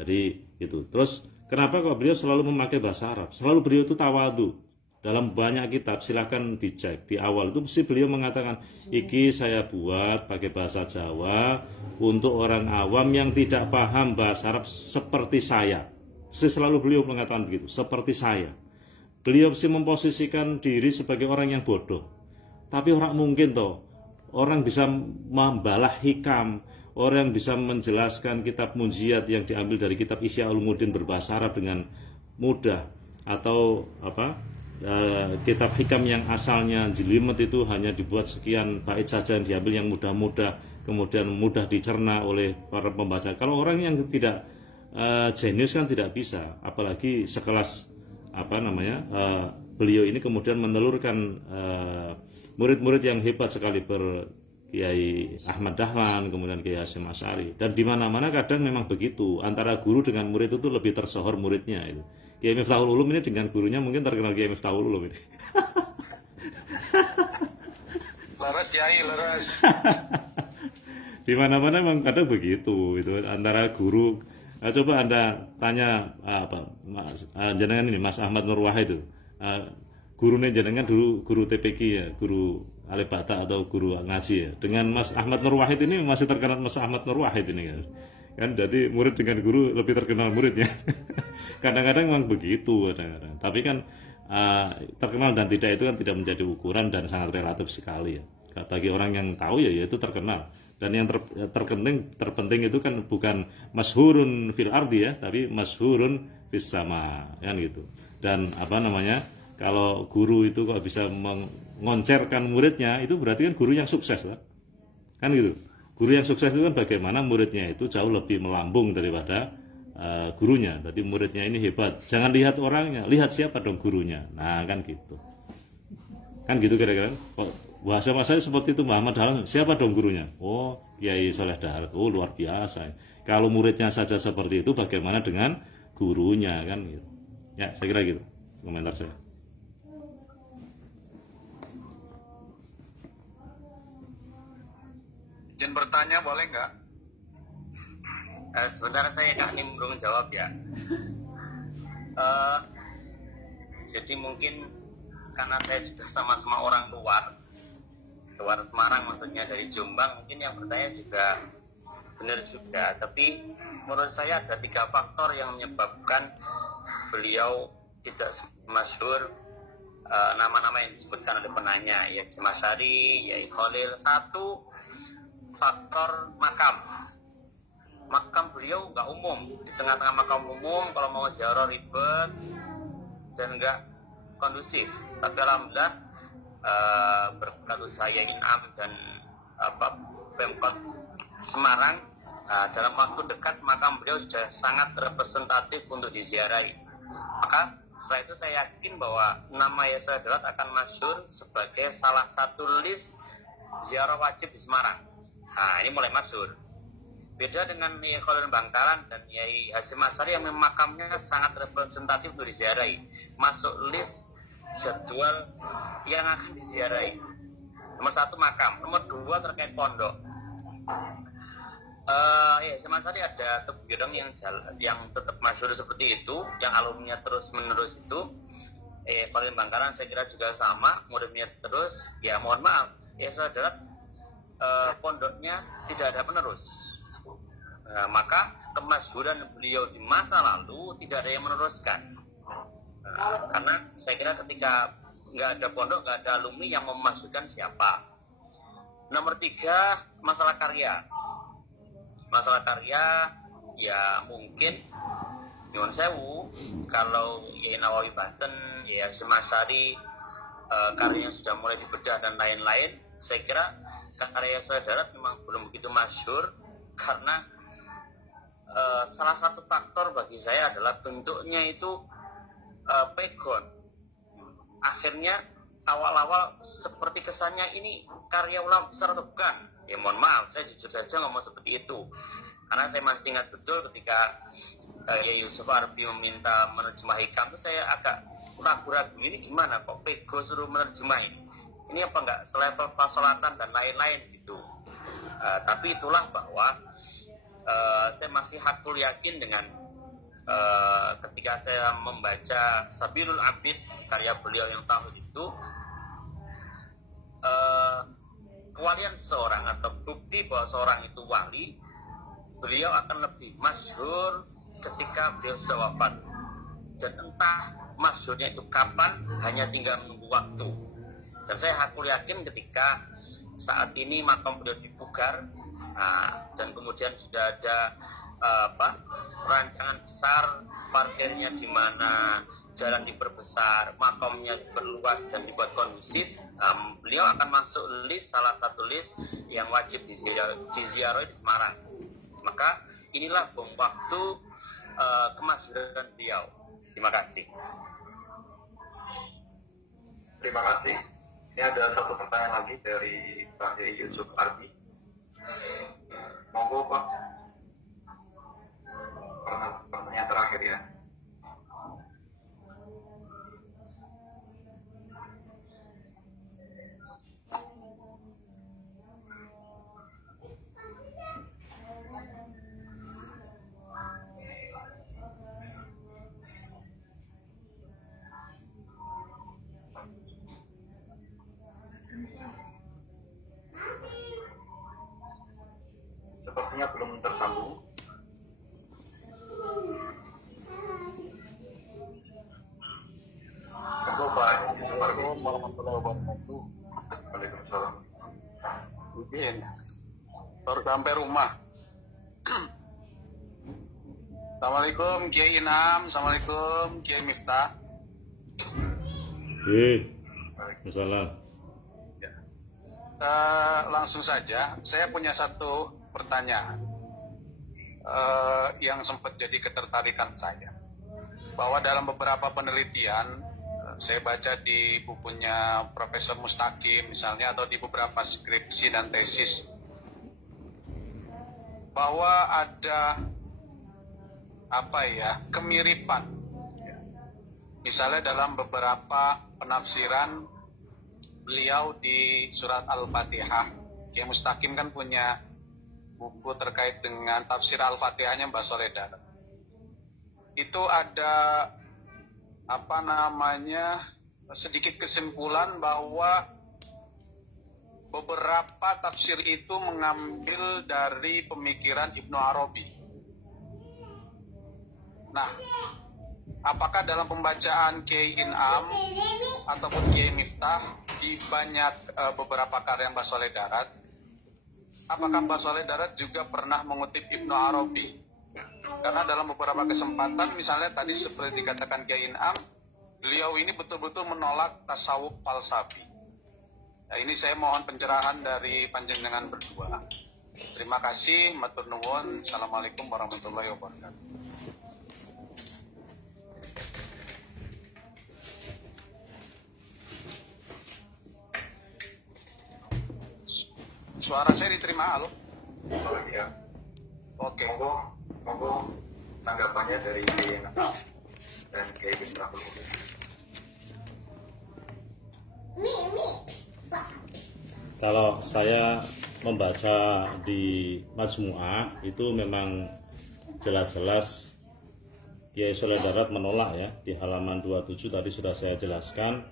Jadi itu. Terus Kenapa kok beliau selalu memakai bahasa Arab? Selalu beliau itu tawadhu. Dalam banyak kitab, silahkan dicek. Di awal itu mesti beliau mengatakan, iki saya buat pakai bahasa Jawa untuk orang awam yang tidak paham bahasa Arab seperti saya. Selalu beliau mengatakan begitu, seperti saya. Beliau mesti memposisikan diri sebagai orang yang bodoh. Tapi orang mungkin toh, orang bisa membalah hikam, orang bisa menjelaskan kitab munjiat yang diambil dari kitab Ihya Ulumuddin berbahasa Arab dengan mudah, atau kitab hikam yang asalnya jelimet itu hanya dibuat sekian bait saja yang diambil yang mudah-mudah, kemudian mudah dicerna oleh para pembaca. Kalau orang yang tidak jenius kan tidak bisa, apalagi sekelas beliau ini kemudian menelurkan murid-murid yang hebat sekali Kiai Ahmad Dahlan, kemudian Kiai Hasyim Asy'ari, dan di mana-mana kadang memang begitu, antara guru dengan murid itu lebih tersohor muridnya itu. Kiai Miftahul Ulum ini dengan gurunya mungkin terkenal Kiai Miftahul Ulum ini. Laras Kiai, laras. Di mana-mana memang kadang begitu, itu antara guru. Coba Anda tanya jenengan ini Mas Ahmad Nur Wahid itu. Gurunya jenengan dulu guru TPQ ya, guru Alebata atau guru ngaji ya. Dengan Mas Ahmad Nur Wahid ini masih terkenal Mas Ahmad Nur Wahid ini kan jadi murid dengan guru lebih terkenal muridnya. Kadang-kadang memang begitu kadang-kadang. Tapi kan terkenal dan tidak itu kan tidak menjadi ukuran dan sangat relatif sekali ya. Bagi orang yang tahu ya itu terkenal. Dan yang terpenting itu kan bukan masyhurun fil ardi ya, tapi masyhurun fis sama kan gitu. Dan kalau guru itu kok bisa mengoncerkan muridnya, itu berarti kan guru yang sukses kan gitu. Guru yang sukses itu kan bagaimana muridnya itu jauh lebih melambung daripada gurunya. Berarti muridnya ini hebat. Jangan lihat orangnya, lihat siapa dong gurunya. Nah kan gitu. Kan gitu kira-kira. Bahasa saya seperti itu, Muhammad Dahlan, siapa dong gurunya? Oh, Kiai Soleh Darat. Oh, luar biasa. Kalau muridnya saja seperti itu, bagaimana dengan gurunya kan gitu. Ya, saya kira gitu komentar saya. Izin bertanya boleh nggak? Sebentar saya Kak nimbrung jawab ya. Jadi mungkin karena saya juga sama-sama orang luar Semarang, maksudnya dari Jombang, mungkin yang bertanya juga benar juga. Tapi menurut saya ada 3 faktor yang menyebabkan beliau tidak masyhur nama-nama yang disebutkan oleh penanya, ya Hasyim Asy'ari, Yai Khalil. 1, faktor makam beliau nggak umum, di tengah-tengah makam umum, kalau mau ziarah ribet dan nggak kondusif. Tapi alhamdulillah berkat usaha Inam dan Pemkot Semarang, dalam waktu dekat makam beliau sudah sangat representatif untuk diziarahi. Maka setelah itu saya yakin bahwa nama Yesaya Dalat akan masyhur sebagai salah satu list ziarah wajib di Semarang. Nah, ini mulai masyhur. Beda dengan Yai Khalil Bangkalan dan Yai Hasyim Asy'ari yang makamnya sangat representatif untuk diziarahi, masuk list jadwal yang akan diziarahi. Nomor 1 makam, nomor 2 terkait pondok. Ya, Hasyim Asy'ari ada Tebuireng yang tetap masyhur seperti itu, yang alumninya terus menerus itu. Khalil Bangkalan saya kira juga sama, muridnya terus. Ya mohon maaf, ya saudara, pondoknya tidak ada penerus. Maka kemasyhuran beliau di masa lalu tidak ada yang meneruskan. Karena saya kira ketika nggak ada pondok, nggak ada alumni yang memasukkan siapa. Nomor 3, masalah karya. Masalah karya, ya mungkin nyuwun sewu, kalau Yai Nawawi Banten, Yai Hasyim Asy'ari, karyanya sudah mulai dibedah dan lain-lain, saya kira karya Yesaya Dalat memang belum begitu masyhur, karena salah satu faktor bagi saya adalah bentuknya itu pegon. Akhirnya awal-awal seperti kesannya ini karya ulama besar atau bukan. Ya mohon maaf, saya jujur saja ngomong seperti itu, karena saya masih ingat betul ketika Yai Yusuf Arbi meminta menerjemah hikam itu saya agak ragu-ragu, ini gimana kok pego suruh menerjemahin, ini apa enggak selevel pasolatan dan lain-lain gitu. Tapi itulah bahwa saya masih hakul yakin dengan ketika saya membaca Sabilul Abid karya beliau yang tahun itu, kewalian seseorang atau bukti bahwa seorang itu wali, beliau akan lebih masyhur ketika beliau sudah wafat. Dan entah masyhurnya itu kapan, hanya tinggal menunggu waktu. Dan saya yakin ketika saat ini makam beliau dipugar, dan kemudian sudah ada perancangan besar parkirnya, di mana jalan diperbesar, makamnya diperluas dan dibuat kondusif, beliau akan masuk salah satu list yang wajib diziarahi di Semarang. Maka inilah bom waktu kemasyhuran beliau. Terima kasih. Terima kasih. Ini ada satu pertanyaan lagi dari Pak Yusuf Ardi. Monggo Pak. Pertanyaan terakhir ya. Sepertinya belum tersambung. Assalamualaikum warahmatullahi wabarakatuh. Waalaikumsalam. Mungkin baru sampai rumah. Assalamualaikum Kiai Inam, Assalamualaikum Kiai Miftah. Masalah. Langsung saja, saya punya satu pertanyaan yang sempat jadi ketertarikan saya, bahwa dalam beberapa penelitian saya baca di bukunya Profesor Mustaqim misalnya, atau di beberapa skripsi dan tesis, bahwa ada kemiripan, misalnya dalam beberapa penafsiran beliau di surat Al-Fatihah. Kiai Mustaqim kan punya buku terkait dengan tafsir Al-Fatihahnya Mbak Soledad. Itu ada sedikit kesimpulan bahwa beberapa tafsir itu mengambil dari pemikiran Ibnu Arabi. Nah, apakah dalam pembacaan Kiai Inam ataupun Kiai Miftah di banyak beberapa karya Mbak Soleh Darat, apakah Mbak Soleh Darat juga pernah mengutip Ibnu Arabi? Karena dalam beberapa kesempatan, misalnya tadi seperti dikatakan Kiai Inam, beliau ini betul-betul menolak tasawuf falsafi. Nah, ini saya mohon pencerahan dari panjenengan berdua. Terima kasih, matur nuwun. Assalamualaikum warahmatullahi wabarakatuh. Suara saya diterima, halo? Oh iya. Oke. Monggo tanggapannya dari Kiai Inam dan Kiai Miftah. Kalau saya membaca di Majmu'ah itu memang jelas-jelas Kiai Soleh Darat menolak ya, di halaman 27 tadi sudah saya jelaskan.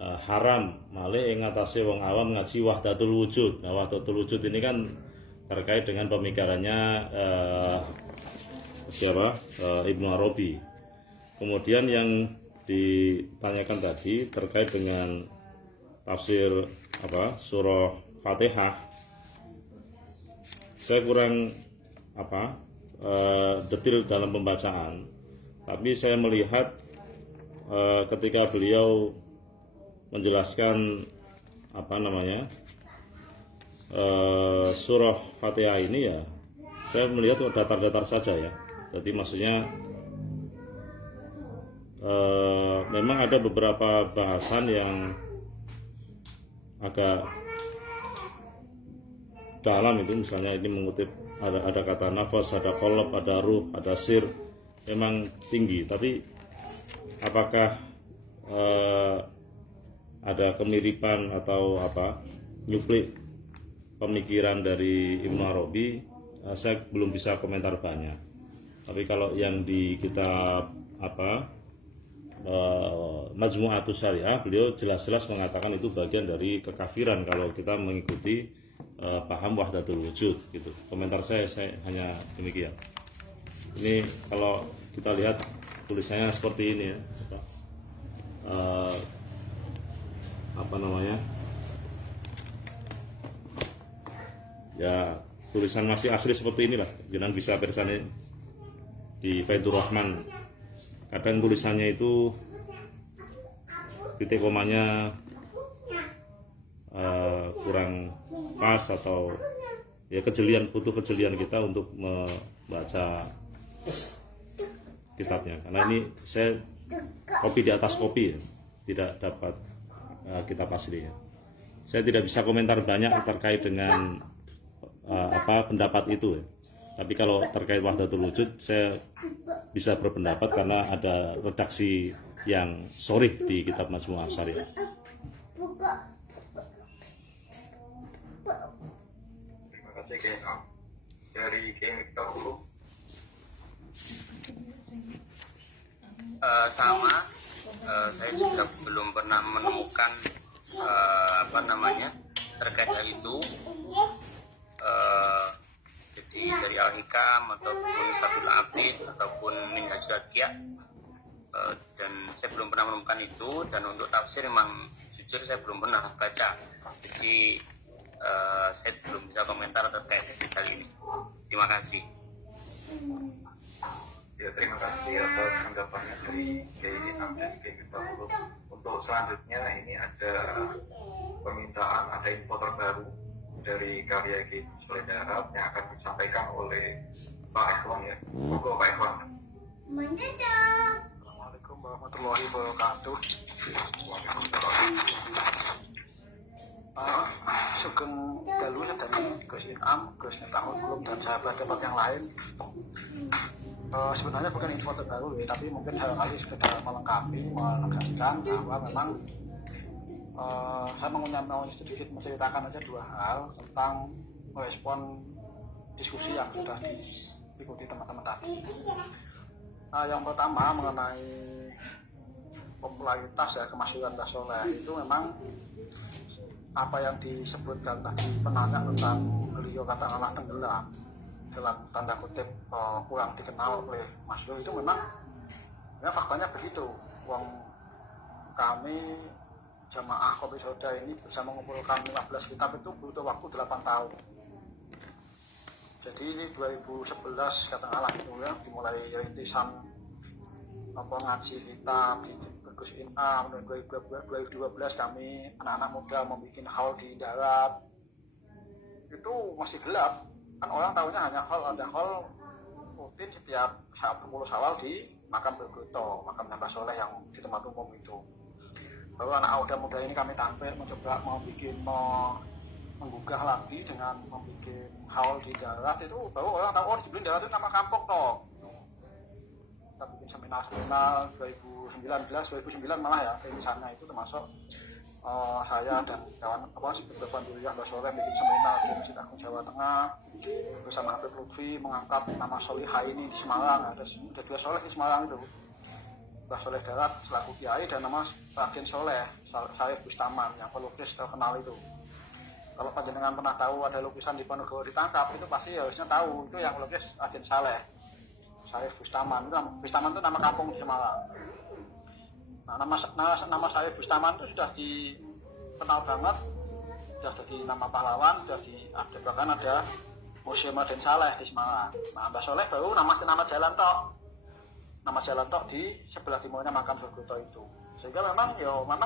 Haram malih ing ngatasé wong awam ngaji wahdatul wujud. Nah, wahdatul wujud ini kan terkait dengan pemikirannya Ibnu Arabi. Kemudian yang ditanyakan tadi terkait dengan tafsir surah Fatihah, saya kurang detil dalam pembacaan, tapi saya melihat ketika beliau menjelaskan surah Fatihah ini, ya saya melihat datar-datar saja ya. Jadi maksudnya memang ada beberapa bahasan yang agak dalam itu, misalnya ini mengutip ada kata nafas, ada qalb, ada ruh, ada sir, memang tinggi. Tapi apakah ada kemiripan atau nyuplik pemikiran dari Ibnu Arabi, saya belum bisa komentar banyak. Tapi kalau yang di kitab Majmu'atus Syariah, beliau jelas-jelas mengatakan itu bagian dari kekafiran kalau kita mengikuti paham wahdatul wujud gitu. Komentar saya hanya demikian. Ini kalau kita lihat tulisannya seperti ini ya. Ya tulisan masih asli seperti inilah. Jangan bisa persane di Faidur Rahman. Kadang tulisannya itu titik komanya kurang pas atau ya butuh kejelian kita untuk membaca kitabnya. Karena ini saya kopi di atas kopi ya, tidak dapat kitab aslinya. Saya tidak bisa komentar banyak terkait dengan pendapat itu ya. Tapi kalau terkait wahdatul wujud saya bisa berpendapat karena ada redaksi yang sharih di kitab Majmu'ah Syariah. Terima kasih KNA. Dari KNA dulu. Saya juga belum pernah menemukan terkait hal itu. Jadi dari Al-Hikam ataupun Fathul Aqid ataupun Minhajul Adqiya, dan saya belum pernah menemukan itu. Dan untuk tafsir memang jujur saya belum pernah baca, jadi saya belum bisa komentar terkait hal ini. Terima kasih. Ya, terima kasih atas tanggapannya dari Kiai Amir dahulu. Untuk selanjutnya ini ada permintaan, ada info terbaru dari karya Kiai Soleh Darat yang akan disampaikan oleh Pak Ikhwan ya. Monggo Pak Ikhwan. Assalamualaikum warahmatullahi wabarakatuh. Sugeng dalu dari Gus Inam, Gus Netahun belum dan sahabat-sahabat yang lain. Sebenarnya bukan info terbaru ya, tapi mungkin barangkali sekedar melengkapi, menegaskan bahwa memang saya mau sedikit menceritakan aja dua hal tentang merespon diskusi yang sudah diikuti teman-teman tadi. Yang pertama mengenai popularitas ya kemasyhuran Mbah Soleh, itu memang apa yang disebutkan tadi penanya tentang beliau katakanlah tenggelam dalam tanda kutip kurang dikenal oleh masyhur, itu memang ya faktanya begitu. Wong kami jamaah Kopi Soda ini bisa mengumpulkan 15 kitab itu butuh waktu 8 tahun. Jadi ini 2011 katakanlah itu ya, dimulai rintisan ngaji kitab di Gus Inam. 2012 kami anak-anak muda membuat haul di darat, itu masih gelap kan, orang tahunya hanya ada haul rutin setiap saat 10 Syawal di makam Bergoto, makam Mbah Soleh yang di tempat umum itu. Lalu anak muda ini kami tampil mencoba menggugah lagi dengan membuat haul di darat, itu baru orang tahu oh di sebelah darat itu nama kampung toh. Kita bikin seminar 2009 malah ya, di sana itu termasuk saya dan kawan beberapa dulunya Mbah Soleh bikin seminar di Masjid Agung Jawa Tengah bersama Habib Lutfi mengangkat nama Solihah ini di Semarang. Ada 2 Soleh di Semarang itu, Mbah Soleh Darat selaku kiai dan nama Raden Soleh Syarif Bustaman yang pelukis terkenal itu. Kalau panjenengan pernah tahu ada lukisan di Ponorogo ditangkap, itu pasti harusnya tahu itu yang melukis Raden Saleh Syarif Bustaman. Bustaman itu nama kampung di Semarang. Nah, nama Syarif Bustaman itu sudah dikenal banget, sudah jadi nama pahlawan, bahkan ada Museum Raden Saleh di Semarang. Nah, Mbah Soleh baru nama jalan tok di sebelah timurnya makam Bergoto itu. Sehingga memang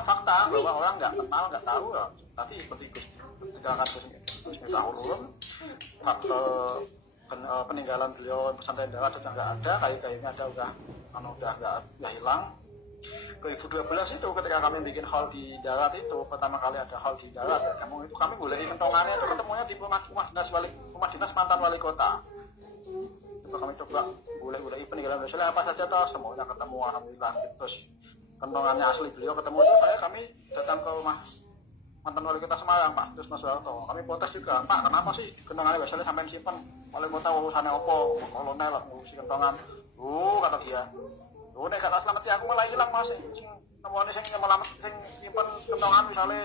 fakta bahwa orang nggak kenal, nggak tahu ya. Tapi seperti Gus Netahun, fakta peninggalan beliau pesantren darat sudah nggak ada, kayu-kayunya ada udah nggak hilang. 2012 itu ketika kami bikin hall di darat itu, pertama kali ada hall di darat ya, kami boleh kentongannya itu ketemunya di rumah dinas mantan wali kota. Itu kami coba boleh peninggalan beliau apa saja toh, semuanya ketemu alhamdulillah. Terus kentongannya asli beliau ketemu itu kami datang ke rumah mantan wali kota Semarang Pak Tusno Soeharto. Kami protes juga, Pak kenapa sih kentongannya biasanya sampai simpen wali kota urusannya opo, kolonel ngurusi kentongan. Kata dia. Nek kata selamat aku malah hilang Mas. Sing nemone sing nyelamet sing nyimpen kentongan misale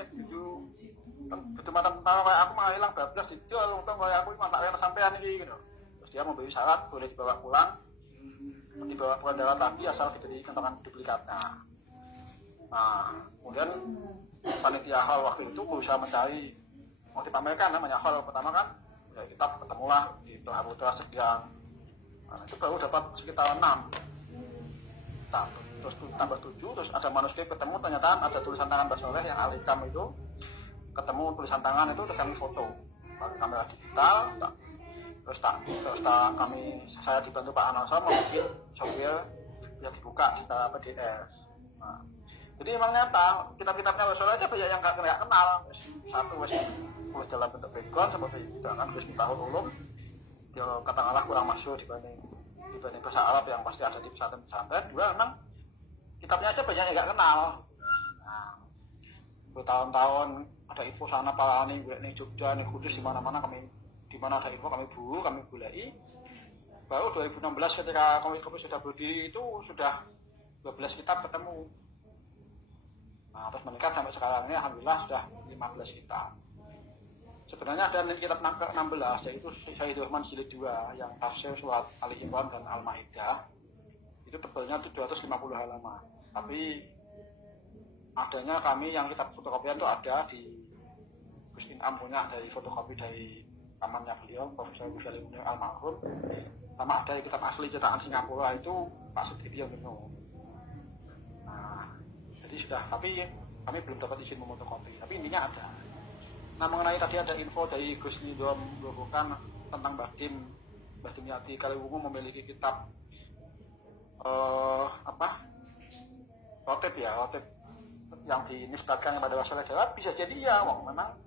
kudu matan kayak aku malah hilang bablas dijual untung kayak aku masak kaya sampean iki gitu. Terus dia memberi syarat boleh dibawa pulang. Dibawa pulang dalam lagi asal diberi kentongan duplikatnya. Nah, kemudian panitia hall waktu itu berusaha mencari mau dipamerkan namanya hall pertama kan ya kita ketemulah di Tohabutra Sediang. Nah, itu baru dapat sekitar 6 terus tambah 7 terus ada manuskrip ketemu ternyata ada tulisan tangan Mbak Soleh yang Alikam itu ketemu tulisan tangan itu terus kami foto pakai kamera digital terus saya dibantu Pak Anasar membuat software yang dibuka secara PDF. Nah, jadi emang nyata kitab-kitabnya Mbak Soleh aja banyak yang nggak kenal. Satu wes mulai dalam bentuk background seperti jangan wes tahun ulum dia katakanlah kurang masuk dibanding bahasa Arab yang pasti ada di pesantren. Dua memang kitabnya aja banyak yang nggak kenal. Nah, bertahun-tahun ada info sana Pak Ani nih Jogja nih Kudus di mana-mana kami di mana ada info kami bulai. Baru 2016 ketika kami sudah berdiri itu sudah 12 kitab ketemu. Nah, terus meningkat sampai sekarang ini alhamdulillah sudah 15 kitab. Sebenarnya ada kitab ke-16 yaitu Sayyidul Rahman Jilid 2 yang tafsir surat Ali Imran dan Al-Maidah. Itu tebalnya 750 halaman. Tapi adanya kami yang kitab fotokopian itu ada di Gus Inam punya dari fotokopi dari kamarnya beliau Profesor Gus Munir almarhum. Sama ada kitab asli cetakan Singapura itu Pak Sudibyo Mino. Nah, jadi sudah tapi kami belum dapat izin memotokopi. Tapi intinya ada. Nah mengenai tadi ada info dari Gus Nidom Grobogan tentang Mbah Dimyati Kaliwungu memiliki kitab rotep yang dinisbatkan kepada Wasoleh Darat bisa jadi ya, memang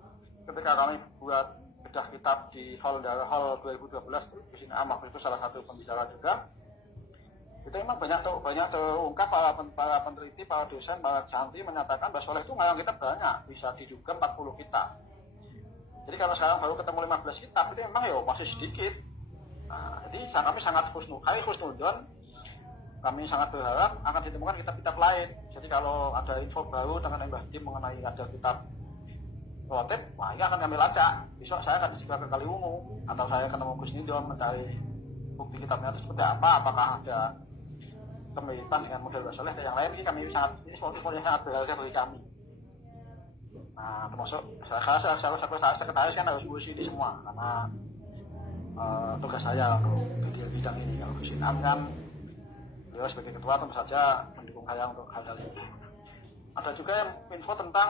ketika kami buat bedah kitab di Hall 2012 Gus Inam waktu itu salah satu pembicara juga. Itu memang banyak terungkap para peneliti, para dosen, para santri menyatakan Mbah Soleh itu ngarang kitab banyak, bisa diduga 40 kitab. Jadi kalau sekarang baru ketemu 15 kitab itu memang ya masih sedikit. Nah, jadi kami sangat khusnudon. Kami sangat berharap akan ditemukan kitab-kitab lain. Jadi kalau ada info baru dengan Mbah Dim mengenai ada kitab rotep, wah ini akan kami lacak. Besok saya akan disebar ke Kaliwungu atau saya ketemu Gus Nidom mencari bukti kitabnya itu seperti apa, apakah ada kemiripan dengan model Mbah Soleh dan yang lain. Ini kami sangat sangat berharga bagi kami. Nah, termasuk saya sekretaris kan harus ngurusi ini semua karena tugas saya untuk bidang ini. Kalau Gus Inam kan beliau sebagai ketua tentu saja mendukung saya untuk hal-hal ini. Ada juga yang info tentang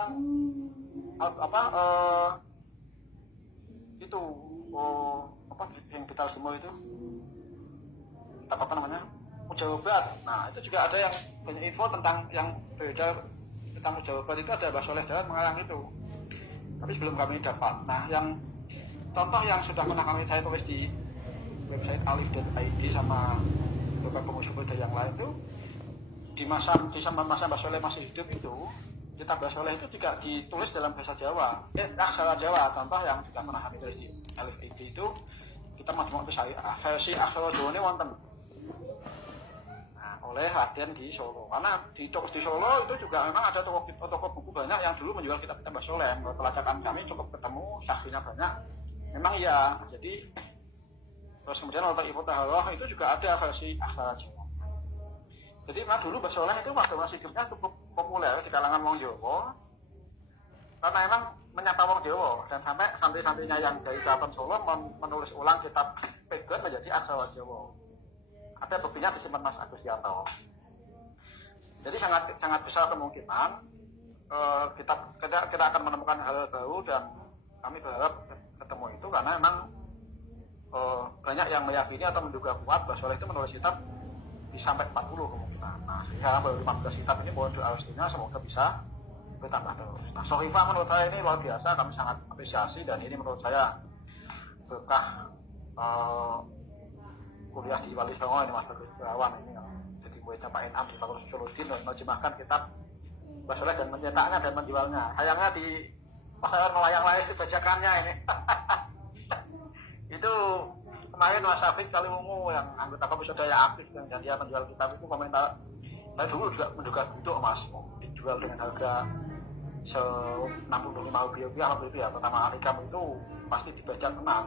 yang vital semua itu apa namanya mujawabat. Nah itu juga ada yang banyak info tentang yang beredar tentang mujawabat itu ada Mbah Soleh Darat mengarang itu, tapi belum kami dapat. Nah yang contoh yang sudah pernah saya tulis di website alif.id sama beberapa pengurus yang lain itu di masa Mbah Soleh masih hidup itu kitab Mbah Soleh itu juga ditulis dalam bahasa Jawa, aksara Jawa. Contoh yang sudah pernah kami tulis di alif.id itu kita masuk ke versi aksara Jawa ini wonten oleh Raden di Solo, karena di Solo itu juga memang ada toko buku banyak yang dulu menjual kitab-kitab Mbah Soleh. Pelacakan kami cukup ketemu, saksinya banyak. Memang iya. Jadi terus kemudian Walter Ibu Taharoh itu juga ada versi aksara Jawa. Jadi memang dulu Mbah Soleh itu waktu masih hidupnya cukup populer di kalangan wong Jawa, karena memang menyapa wong Jawa dan sampai santri-santrinya yang dari Keraton Solo menulis ulang kitab Pegon menjadi aksara Jawa. Ada buktinya disimpan Mas Agus Yanto. Jadi sangat besar kemungkinan kita akan menemukan hal baru dan kami berharap ketemu itu karena memang banyak yang meyakini atau menduga kuat Mbah Soleh itu menulis kitab sampai 40 kemungkinan. Nah sekarang baru 15 kitab ini mohon doa restunya semoga bisa bertambah terus. Nah Sohifah menurut saya ini luar biasa, kami sangat apresiasi dan ini menurut saya berkah kuliah di Wali Songo ini Mas Bagus Berawan ini jadi muridnya Pak Inam di Fakultas Sosiologi dan menerjemahkan kitab Mbah Soleh dan mencetaknya dan menjualnya. Sayangnya di pasaran melayang-layang dibajakannya ini. Itu kemarin Mas Syafiq Kaliwungu yang anggota komisi yang aktif dan dia menjual kitab itu komentar, saya dulu juga menduga bentuk Mas, dijual dengan harga 65 rupiah waktu itu ya, pertama Al-Hikam itu pasti dibaca tenang.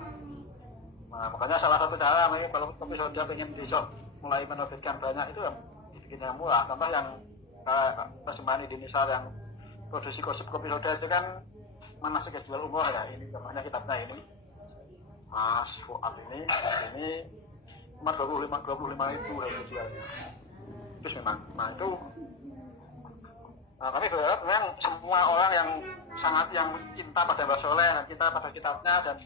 Nah, makanya salah satu cara kalau komisi dia pengen besok mulai menerbitkan banyak itu yang dibikin yang murah. Contoh yang persembahan Indonesia yang produksi kopi soda itu kan manasik jual umroh ya, ini namanya kitabnya ini Mas Fuad ini cuma 25 itu harus jualnya. Terus memang, nah itu kami berharap memang semua orang yang sangat yang cinta pada Mbah Soleh dan cinta pada kitabnya dan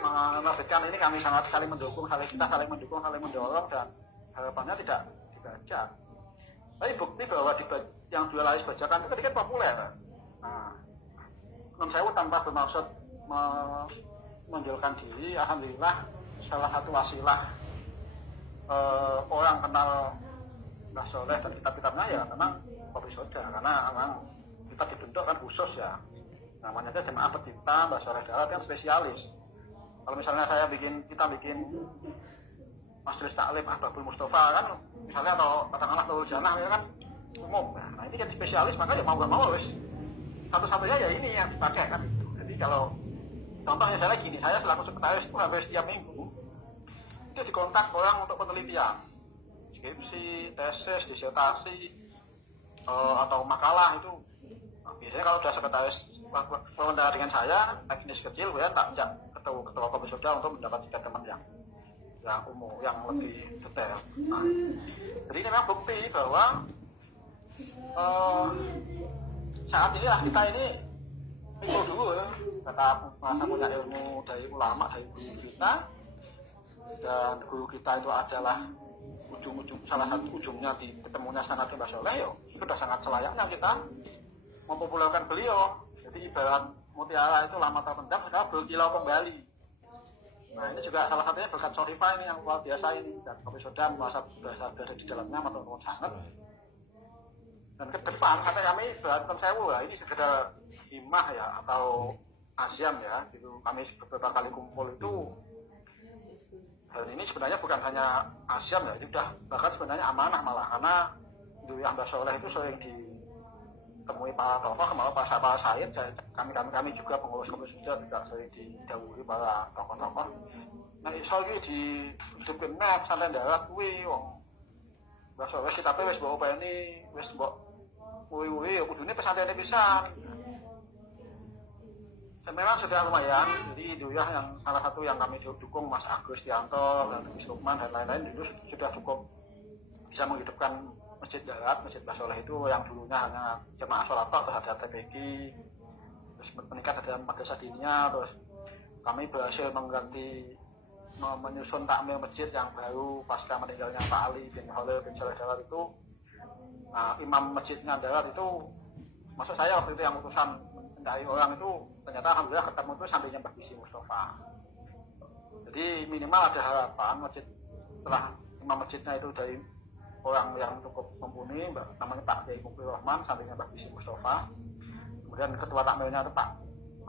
menerbitkan ini, kami sangat saling mendukung, saling mendorong dan harapannya tidak dibaca. Tapi bukti bahwa yang jurnalis bacakan itu kan populer. Nah, saya tanpa bermaksud menonjolkan diri, alhamdulillah salah satu wasilah orang kenal Mbah Soleh dan kitab-kitabnya ya memang kopi soda, karena memang kita dibentuk kan khusus ya, namanya aja jemaah pecinta Mbah Soleh Darat yang spesialis. Kalau misalnya kita bikin majelis taklim Ahbabul Mustafa kan misalnya, atau katakanlah Nurul Janah ya kan umum. Nah ini kan spesialis, maka ya mau gak mau wis satu-satunya ya ini yang dipakai kan. Jadi kalau contohnya saya gini, saya selaku sekretaris itu hampir setiap minggu itu dikontak orang untuk penelitian, skripsi, tesis, disertasi, atau makalah itu. Nah, biasanya kalau sudah sekretaris wawancara dengan saya, teknis kecil, kemudian tak ajak ketua komisi soda untuk mendapat teman yang umum, yang lebih detail. Nah, jadi ini memang bukti bahwa saat ini lah kita ini pikir dulu ya, kita merasa punya ilmu dari ulama, dari guru kita, dan guru kita itu adalah salah satu ujungnya di ketemunya sanad Mbah Soleh, itu sudah sangat selayaknya kita mempopulerkan beliau. Jadi ibarat mutiara itu lama terpendam, sekarang berkilau kembali. Nah ini juga salah satunya berkat Sorifah ini yang luar biasa ini, dan kopi soda merasa berada di dalamnya matur sangat. Dan ke depan kata kami berantem sewu lah, ini sekedar himah ya atau asyam ya, gitu. Kami beberapa kali kumpul itu, dan ini sebenarnya bukan hanya asyam ya, itu sudah bahkan sebenarnya amanah malah, karena Duyah Mbah Soleh itu sering ditemui para tokoh, mau para said, kami juga pengurus komisi juga sering didahului para tokoh-tokoh. Nah iso iki di hidupin nek santai darat kuwi wong Mbah Soleh kita wis mbok openi, wis mbok kuwi kudune pesantren pisan. Memang sudah lumayan, jadi Duyah yang salah satu yang kami dukung, Mas Agus Tianto dan Gus Lukman dan lain-lain, itu sudah cukup bisa menghidupkan Masjid Darat, Masjid Mbah Soleh itu yang dulunya hanya jemaah sholat terus ada TPG, terus meningkat ada madrasah diniyah, terus kami berhasil menyusun takmir masjid yang baru pasca meninggalnya Pak Ali bin Khalil bin Soleh Darat itu. Nah, imam masjidnya Darat itu, maksud saya waktu itu yang utusan dari orang itu, ternyata alhamdulillah ketemu itu sampingnya Mbah Bisi Mustafa. Jadi minimal ada harapan masjid setelah imam masjidnya itu dari orang yang cukup mumpuni, namanya Pak Kiai Mukti Rahman, sampingnya Mbah Bisi Mustafa. Kemudian ketua takmirnya itu Pak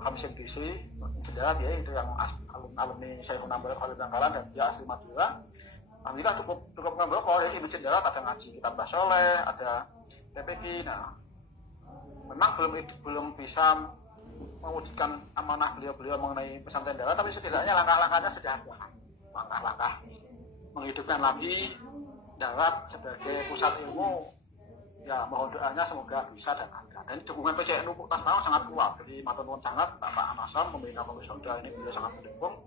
Hamsin Disi, Darat ya, itu yang alumni Syekhul Nambal Khalid Bangkalan dan dia asli Madura. Alhamdulillah cukup ngeblokor ya, di Masjid Darat ada ngaji kitab Mbah Soleh, ada TPG. Nah, memang belum bisa mewujudkan amanah beliau mengenai pesantren Darat, tapi setidaknya langkah-langkahnya sudah ada. Langkah-langkah menghidupkan lagi Darat sebagai pusat ilmu, ya mohon doanya semoga bisa dan ada. Dan dukungan PCNU Tasnawang sangat kuat, jadi matur nuwun sangat Bapak Anasom pembina komisi soda ini, beliau sangat mendukung.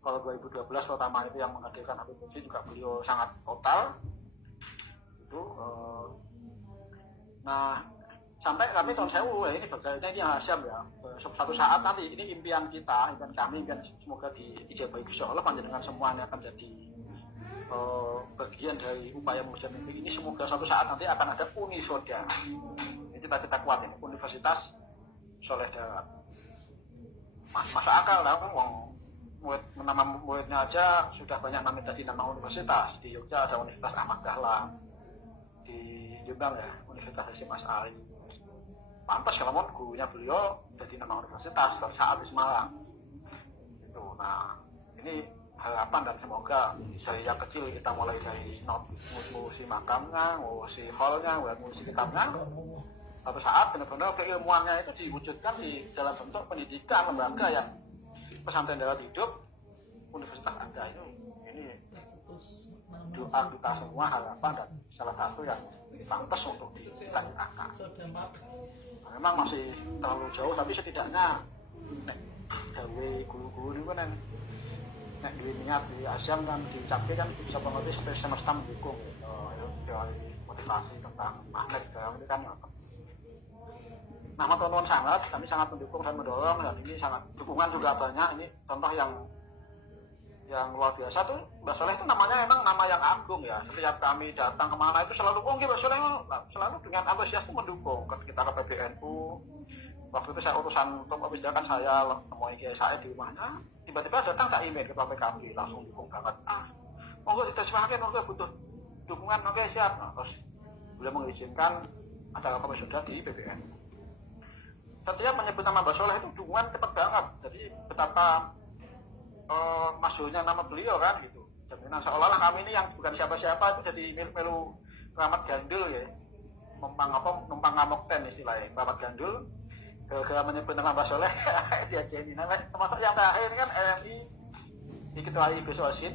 Kalau 2012 pertama itu yang menghadirkan Habib Muji juga beliau sangat total itu. Nah sampai kami tahun sewu ini berkaitan ini Hasyam ya, suatu saat nanti ini impian kita, impian kami, impian semoga diijabahi Gusti Allah, panjenengan semuanya akan jadi bagian dari upaya mewujudkan mimpi ini. Semoga suatu saat nanti akan ada Unisoda, ini kita kuat ya, Universitas Soleh Darat. Masa akal lah, nama muridnya aja sudah banyak namanya jadi nama universitas. Di Yogyakarta ada Universitas Ahmad Dahlan, di Jombang ya Universitas Hasyim Asy'ari. Pantas kalau mau gurunya beliau jadi nama universitas saat di Semarang itu. Nah ini harapan dan semoga dari yang kecil kita mulai dari ngurusi makamnya, ngurusi hallnya, ngurusi kitabnya, suatu saat benar-benar keilmuannya itu diwujudkan di dalam bentuk pendidikan lembaga yang pesantren darat hidup Universitas Anda itu. Ini doa kita semua, harapan dan salah satu yang pantas untuk ditanyakan. Memang masih terlalu jauh, tapi setidaknya gawe guru-guru ini kan nek duwe niat di Asyam kan diucapke kan bisa pengerti sampai semesta mendukung teori motivasi tentang magnet ini kan. Nah, teman-teman sangat, kami sangat mendukung dan mendorong, dan ini sangat dukungan juga banyak. Ini contoh yang luar biasa tuh, Mbak Soleh itu namanya emang nama yang agung ya. Setiap kami datang kemana itu selalu, Mbak Soleh selalu dengan antusias itu mendukung. Kita ke PBNU, waktu itu saya utusan untuk kebijakan saya temui Kiai saya di rumahnya, tiba-tiba datang Cak Imin ketua PKB, langsung dukung banget. Monggo diterjemahkan, monggo butuh dukungan, oke siap. Nah, terus beliau mengizinkan acara wisuda di PBNU. Setiap menyebut nama Mbak Soleh itu dukungan cepat banget. Jadi betapa masyhurnya nama beliau kan gitu. Jaminan seolah-olah kami ini yang bukan siapa-siapa itu jadi milu-milu keramat gandul ya. Numpang ngamuk ten istilahnya, keramat gandul. Gara-gara menyebut nama Mbak Soleh dia jadi nama. Termasuk yang terakhir ini kan RMI diketuai Gus Osid,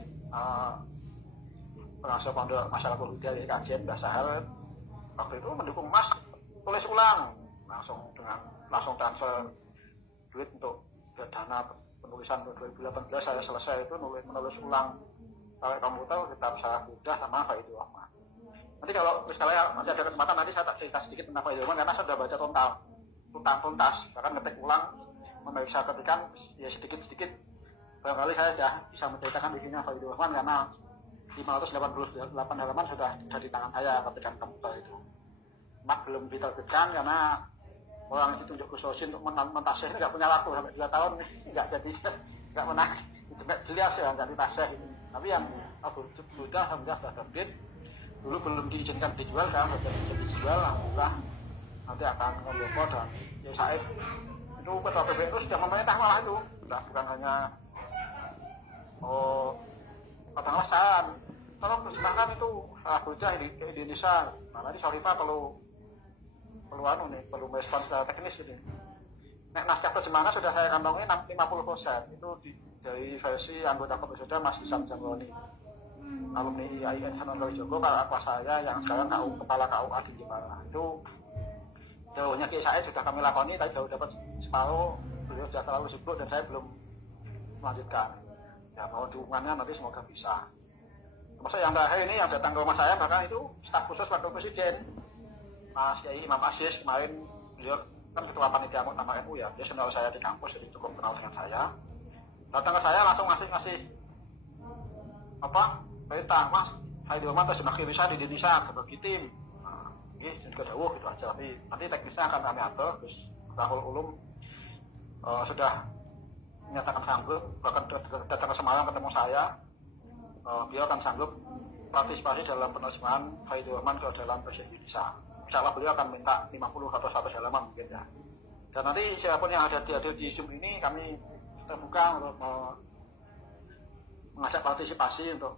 pengasuh pondok masyarakat Huda di kajian Mbak Sahel. Waktu itu mendukung Mas tulis ulang langsung transfer duit untuk dana penulisan 2018 saya selesai itu menulis ulang pakai komputer kitab Syarah Huda sama Faidul Rahman. Nanti kalau misalnya masih ada kesempatan nanti saya tak cerita sedikit tentang Faidul Rahman karena saya sudah baca tuntas bahkan ngetik ulang memeriksa ketikan ya sedikit barangkali saya sudah bisa menceritakan di sini Faidul Rahman karena 588 halaman sudah di tangan saya ketikan komputer itu. Belum diterbitkan karena orang itu tunjuk Gus untuk mentasih nggak punya waktu sampai 2 tahun nggak jadi nggak menang itu jelas ya nggak ditasih ini. Tapi yang sudah alhamdulillah sudah terbit. Dulu belum diizinkan dijual kan, sudah dijual alhamdulillah nanti akan ngomong dan ya Said itu ketua PBNU sudah memerintah malah itu bukan hanya penawasan tolong terjemahkan itu Huda di Indonesia. Nah nanti Syarifah perlu respon secara teknis ini. Naskah terjemahan sudah saya kantongi 50% itu dari versi anggota komisi Mas Isam Jamroni, alumni IAIN Sunan Kalijogo, kakak saya yang sekarang kepala KUA di Jepara. Itu jauhnya Kiai saya sudah kami lakoni, tapi baru dapat separuh, beliau sudah terlalu sibuk dan saya belum melanjutkan. Ya mohon dukungannya nanti semoga bisa. Termasuk yang terakhir ini yang datang ke rumah saya bahkan itu staf khusus wakil presiden. Mas Kiai Imam Aziz kemarin beliau kan ketua panitia Muktamar NU ya, dia kenal saya di kampus jadi cukup kenal dengan saya. Datang ke saya langsung ngasih perintah Mas Faidul Rahman terjemah bisa di Indonesia sebagai tim. Nah, ini juga jauh gitu aja. Tapi nanti teknisnya akan kami atur. Terus Rahul Ulum sudah menyatakan sanggup bahkan datang ke Semarang ketemu saya. Beliau akan sanggup partisipasi dalam penerjemahan Faidul Rahman ke dalam bahasa Indonesia. Insya Allah beliau akan minta 50 atau 100 halaman mungkin ya. Dan nanti siapapun yang ada di Zoom ini kami terbuka untuk mengajak partisipasi untuk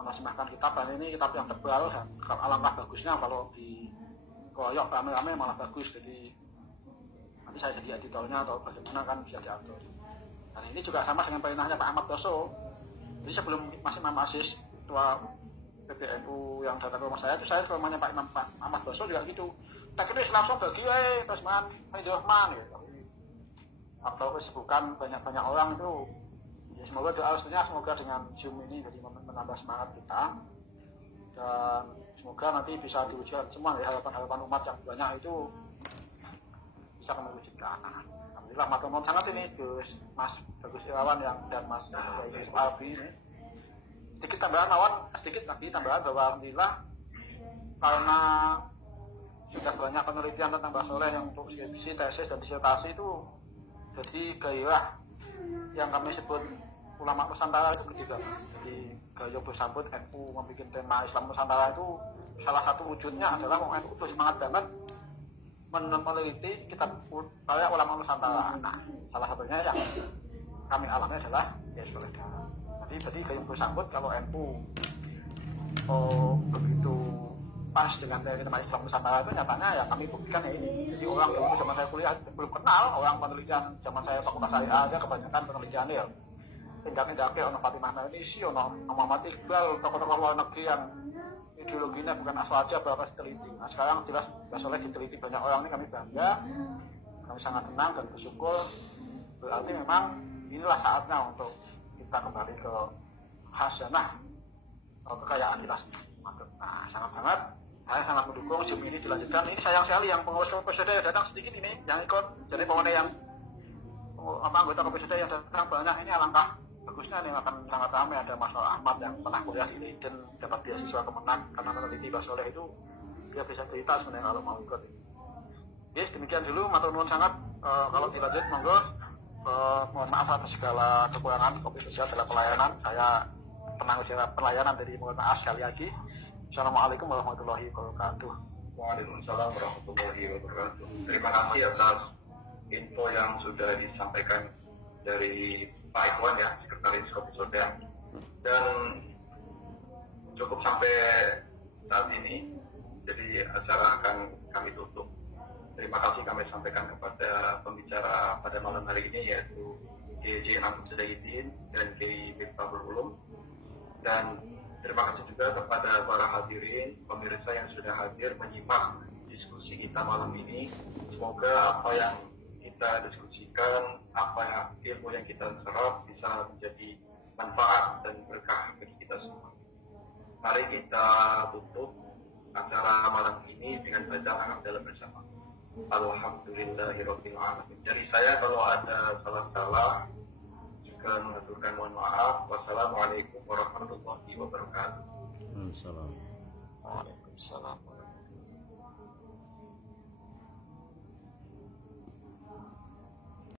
menerjemahkan kitab. Dan ini kitab yang tebal dan alangkah bagusnya kalau dikoyok rame-rame malah bagus. Jadi nanti saya jadi editornya atau bagaimana kan bisa diatur. Dan ini juga sama dengan perintahnya Pak Ahmad Doso. Jadi sebelum masih Imam Aziz ketua PBNU yang datang ke rumah saya itu saya ke rumahnya Pak Ahmad Doso juga gitu. Teknis langsung bagi terjemahan Faidul Rahman gitu. Atau kesibukan banyak orang itu ya semoga doa semoga dengan Zoom ini jadi menambah semangat kita dan semoga nanti bisa diwujudkan semua ya, harapan umat yang banyak itu bisa mewujudkan. Alhamdulillah matur sangat ini Gus Mas Bagus Irawan dan Mas Yusuf Albi ini. Sedikit tambahan tambahan bahwa alhamdulillah karena sudah banyak penelitian tentang Mbak Soleh yang untuk skripsi, tesis dan disertasi itu jadi gairah yang kami sebut ulama Nusantara itu begitu. Jadi gairah bersambut NU membuat tema Islam Nusantara itu salah satu wujudnya adalah NU itu semangat banget meneliti kitab karya ulama Nusantara. Nah, salah satunya yang kami alami adalah Kiai Soleh Darat. Jadi yang bersangkut kalau NU begitu pas dengan tema Islam Nusantara itu nyatanya ya kami buktikan ya ini. Jadi orang dulu zaman saya kuliah belum kenal orang penelitian zaman saya fakultas syariah aja kebanyakan penelitian ya. Tindak-tindaknya ono Fatimah Nainisi, ono Muhammad Iqbal, tokoh-tokoh luar negeri yang ideologinya bukan asal aja berapa diteliti. Nah sekarang jelas Mbak Soleh diteliti banyak orang ini kami bangga, kami sangat senang dan bersyukur. Berarti memang inilah saatnya untuk kita kembali ke khazanah kekayaan kita sendiri. Nah sangat-sangat saya sangat mendukung Zoom ini dilanjutkan. Ini sayang sekali yang pengurus KPSD datang sedikit ini yang ikut. Jadi pokoknya yang anggota KPSD yang datang banyak ini alangkah bagusnya nih, akan sangat ramai. Ada Mas Ahmad yang pernah kuliah sini dan dapat beasiswa Kemenang karena meneliti Mbak Soleh itu dia bisa cerita sebenarnya kalau mau ikut. Yes, demikian dulu, matur nuwun sangat. Kalau dilanjut monggo. Mohon maaf atas segala kekurangan kopi sosial dalam pelayanan. Saya penanggung jawab pelayanan dari mohon maaf sekali lagi. Assalamualaikum warahmatullahi wabarakatuh. Waalaikumsalam warahmatullahi wabarakatuh. Terima kasih atas info yang sudah disampaikan dari Pak Ikhwan ya, Sekretaris Kopi Soda. Dan cukup sampai saat ini, jadi acara akan kami tutup. Terima kasih kami sampaikan kepada pembicara pada malam hari ini, yaitu Kiai Ahmad Sudaiddin dan Kiai Miftahul Ulum. Dan terima kasih juga kepada para hadirin, pemirsa yang sudah hadir menyimak diskusi kita malam ini. Semoga apa yang kita diskusikan, apa ilmu yang kita serap bisa menjadi manfaat dan berkah bagi kita semua. Mari kita tutup acara malam ini dengan bacaan hamdalah bersama. Alhamdulillahirabbil alamin. Jadi saya kalau ada salah-salah juga mengaturkan mohon maaf. Wassalamualaikum warahmatullahi wabarakatuh. Waalaikumsalam. Waalaikumsalam.